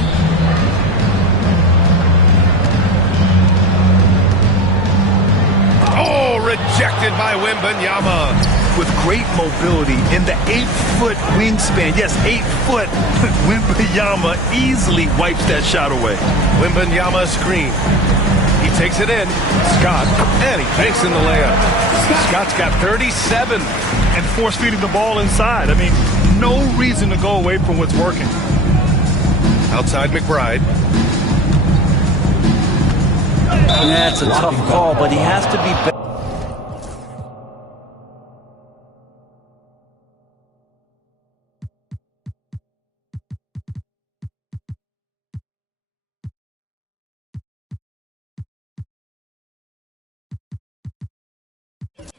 Oh, rejected by Wembanyama. With great mobility in the 8-foot wingspan. Yes, 8 foot. Wembanyama easily wipes that shot away. Wembanyama screen. He takes it in. Scott, and he banks in the layup. Scott's got 37. And force feeding the ball inside. I mean, no reason to go away from what's working. Outside McBride. That's a tough call, but he has to be better.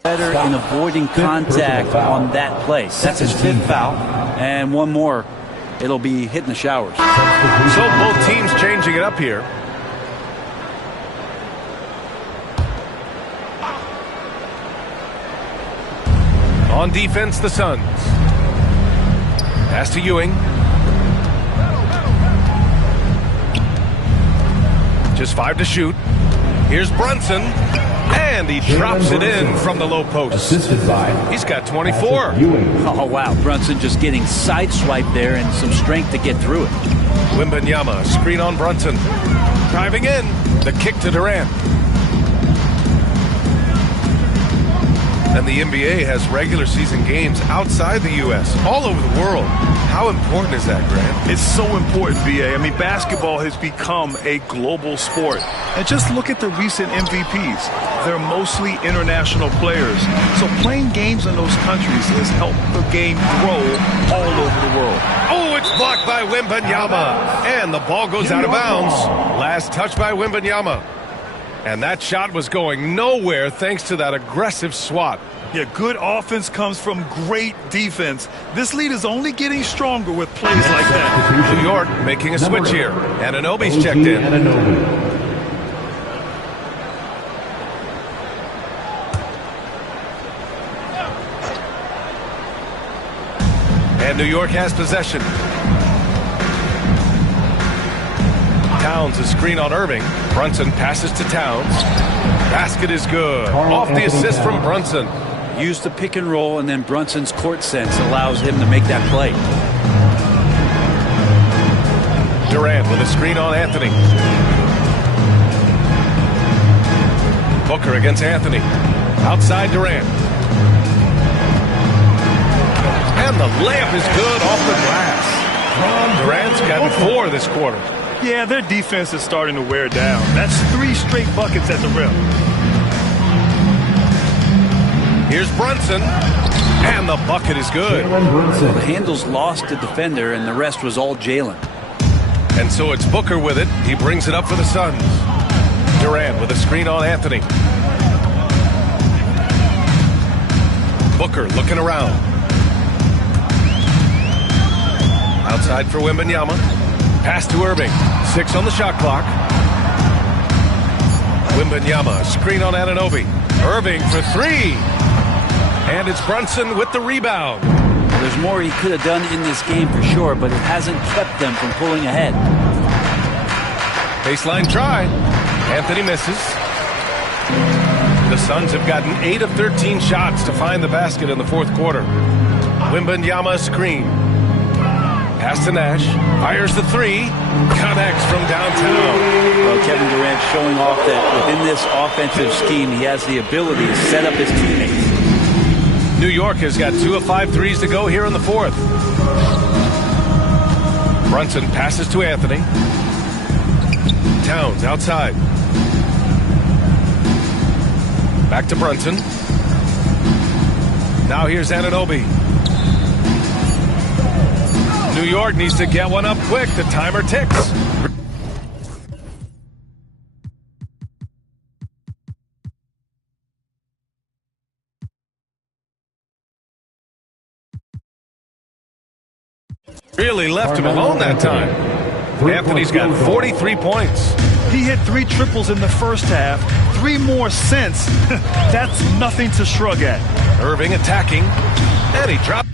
Better in avoiding contact on that play. That's his 5th foul. And one more, it'll be hitting the showers. So both teams changing it up here. On defense, the Suns. Pass to Ewing. Just 5 to shoot. Here's Brunson. And he drops it in from the low post. He's got 24. Oh, wow. Brunson just getting sideswiped there and some strength to get through it. Wembanyama, screen on Brunson. Driving in. The kick to Durant. And the NBA has regular season games outside the U.S., all over the world. How important is that, Grant? It's so important, B.A. I mean, basketball has become a global sport. And just look at the recent MVPs. They're mostly international players. So playing games in those countries has helped the game grow all over the world. Oh, it's blocked by Wembanyama. And the ball goes out of bounds. Last touch by Wembanyama. And that shot was going nowhere thanks to that aggressive swat. Yeah, good offense comes from great defense. This lead is only getting stronger with plays like that. New York making a switch here. Anunoby's checked in. And New York has possession. Towns a screen on Irving. Brunson passes to Towns. Basket is good. Off the assist from Brunson. Use the pick and roll, and then Brunson's court sense allows him to make that play. Durant with a screen on Anthony. Booker against Anthony. Outside Durant. And the layup is good off the glass. Durant's gotten 4 this quarter. Yeah, their defense is starting to wear down. That's 3 straight buckets at the rim. Here's Brunson, and the bucket is good. The handles lost the defender, and the rest was all Jalen. And so it's Booker with it. He brings it up for the Suns. Durant with a screen on Anthony. Booker looking around. Outside for Wembanyama. Pass to Irving. 6 on the shot clock. Wembanyama, screen on Anunoby. Irving for 3. And it's Brunson with the rebound. There's more he could have done in this game for sure, but it hasn't kept them from pulling ahead. Baseline try. Anthony misses. The Suns have gotten 8 of 13 shots to find the basket in the 4th quarter. Wembanyama screen. Pass to Nash. Fires the 3. Connects from downtown. Well, Kevin Durant showing off that within this offensive scheme, he has the ability to set up his teammates. New York has got 2 of 5 threes to go here in the 4th. Brunson passes to Anthony. Towns outside. Back to Brunson. Now here's Anunoby. New York needs to get one up quick. The timer ticks. Really left him alone that time. Anthony's got 43 points. He hit 3 triples in the first half, 3 more since. That's nothing to shrug at. Irving attacking, and he dropped.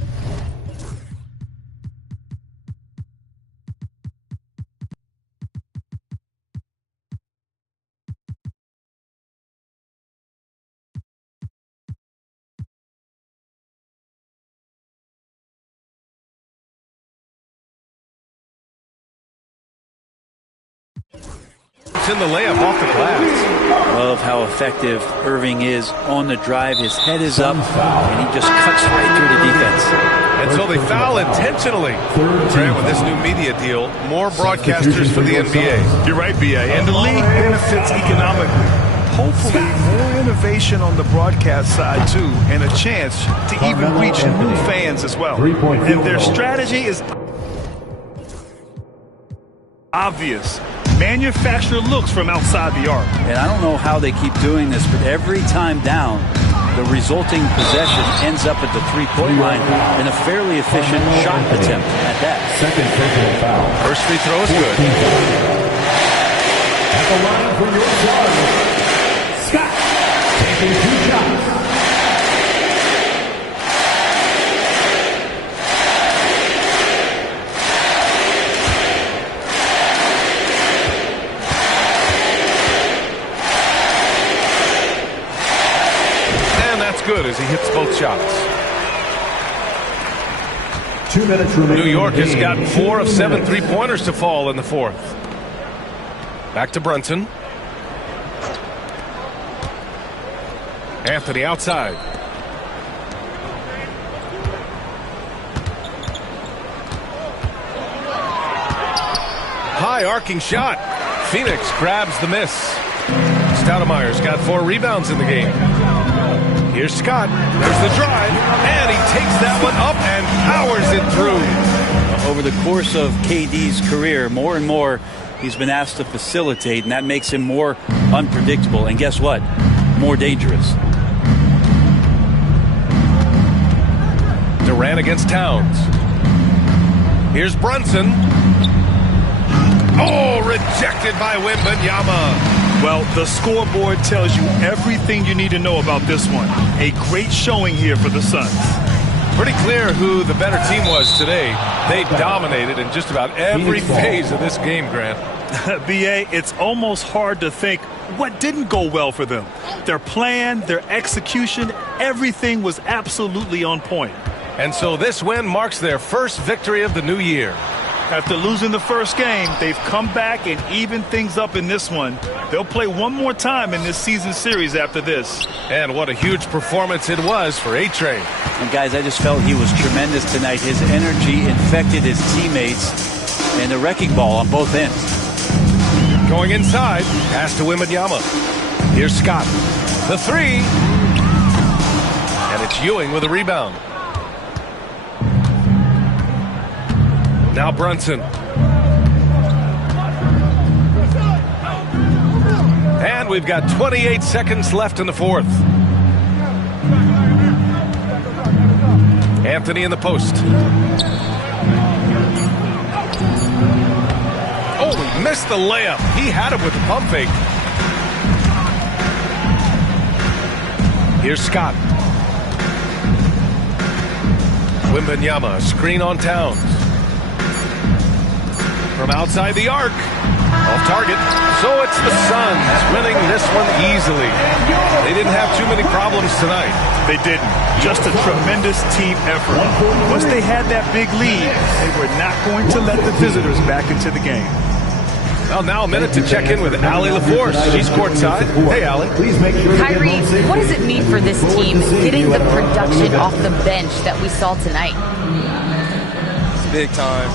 In the layup off the glass. Love how effective Irving is on the drive. His head is up, and he just cuts right through the defense. And so they foul intentionally. Grant, with this new media deal, more broadcasters for the NBA. You're right, B.A. And the league benefits economically. Hopefully, more innovation on the broadcast side, too, and a chance to even reach new fans as well. And their strategy is obvious. Manufacture looks from outside the arc. And I don't know how they keep doing this, but every time down, the resulting possession ends up at the three-point line in a fairly efficient shot attempt at that. Second personal foul. First free throw is good. At the line for your son, Scott, taking 2 shots. Good as he hits both shots. 2 minutes remaining. New York has gotten 4 of 7 3-pointers to fall in the fourth. Back to Brunson. Anthony outside. High arcing shot. Phoenix grabs the miss. Stoudemire's got 4 rebounds in the game. Here's Scott. There's the drive, and he takes that one up and powers it through. Over the course of KD's career, more and more he's been asked to facilitate, and that makes him more unpredictable. And guess what? More dangerous. Durant against Towns. Here's Brunson. Oh, rejected by Wembanyama. Well, the scoreboard tells you everything you need to know about this one. A great showing here for the Suns. Pretty clear who the better team was today. They dominated in just about every phase of this game, Grant. B.A., it's almost hard to think what didn't go well for them. Their plan, their execution, everything was absolutely on point. And so this win marks their first victory of the new year. After losing the first game, they've come back and evened things up in this one. They'll play one more time in this season series after this. And what a huge performance it was for A-Train. And guys, I just felt he was tremendous tonight. His energy infected his teammates, and the wrecking ball on both ends. Going inside, pass to Wembanyama. Here's Scott. The 3. And it's Ewing with a rebound. Now Brunson. And we've got 28 seconds left in the fourth. Anthony in the post. Oh, he missed the layup. He had it with the pump fake. Here's Scott. Wembanyama, screen on Towns. From outside the arc. Off target. So it's the Suns winning this one easily. They didn't have too many problems tonight. They didn't. Just a tremendous team effort. Once they had that big lead, they were not going to let the visitors back into the game. Well, now a minute to check in with Allie LaForce. She's courtside. Hey, Allie. Kyrie, what does it mean for this team getting the production off the bench that we saw tonight? It's big time.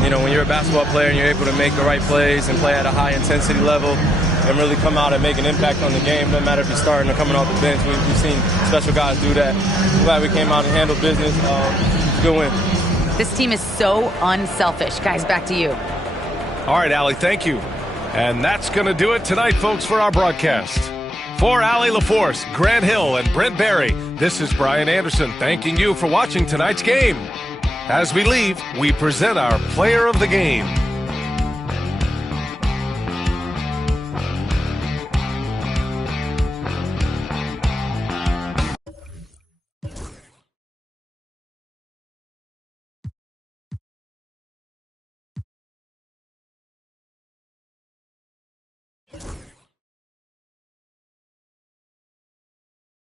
When you're a basketball player and you're able to make the right plays and play at a high intensity level and really come out and make an impact on the game, no matter if you're starting or coming off the bench, we've seen special guys do that. I'm glad we came out and handled business. Good win. This team is so unselfish. Guys, back to you. All right, Allie, thank you. And that's going to do it tonight, folks, for our broadcast. For Allie LaForce, Grant Hill, and Brent Barry, this is Brian Anderson thanking you for watching tonight's game. As we leave, we present our player of the game.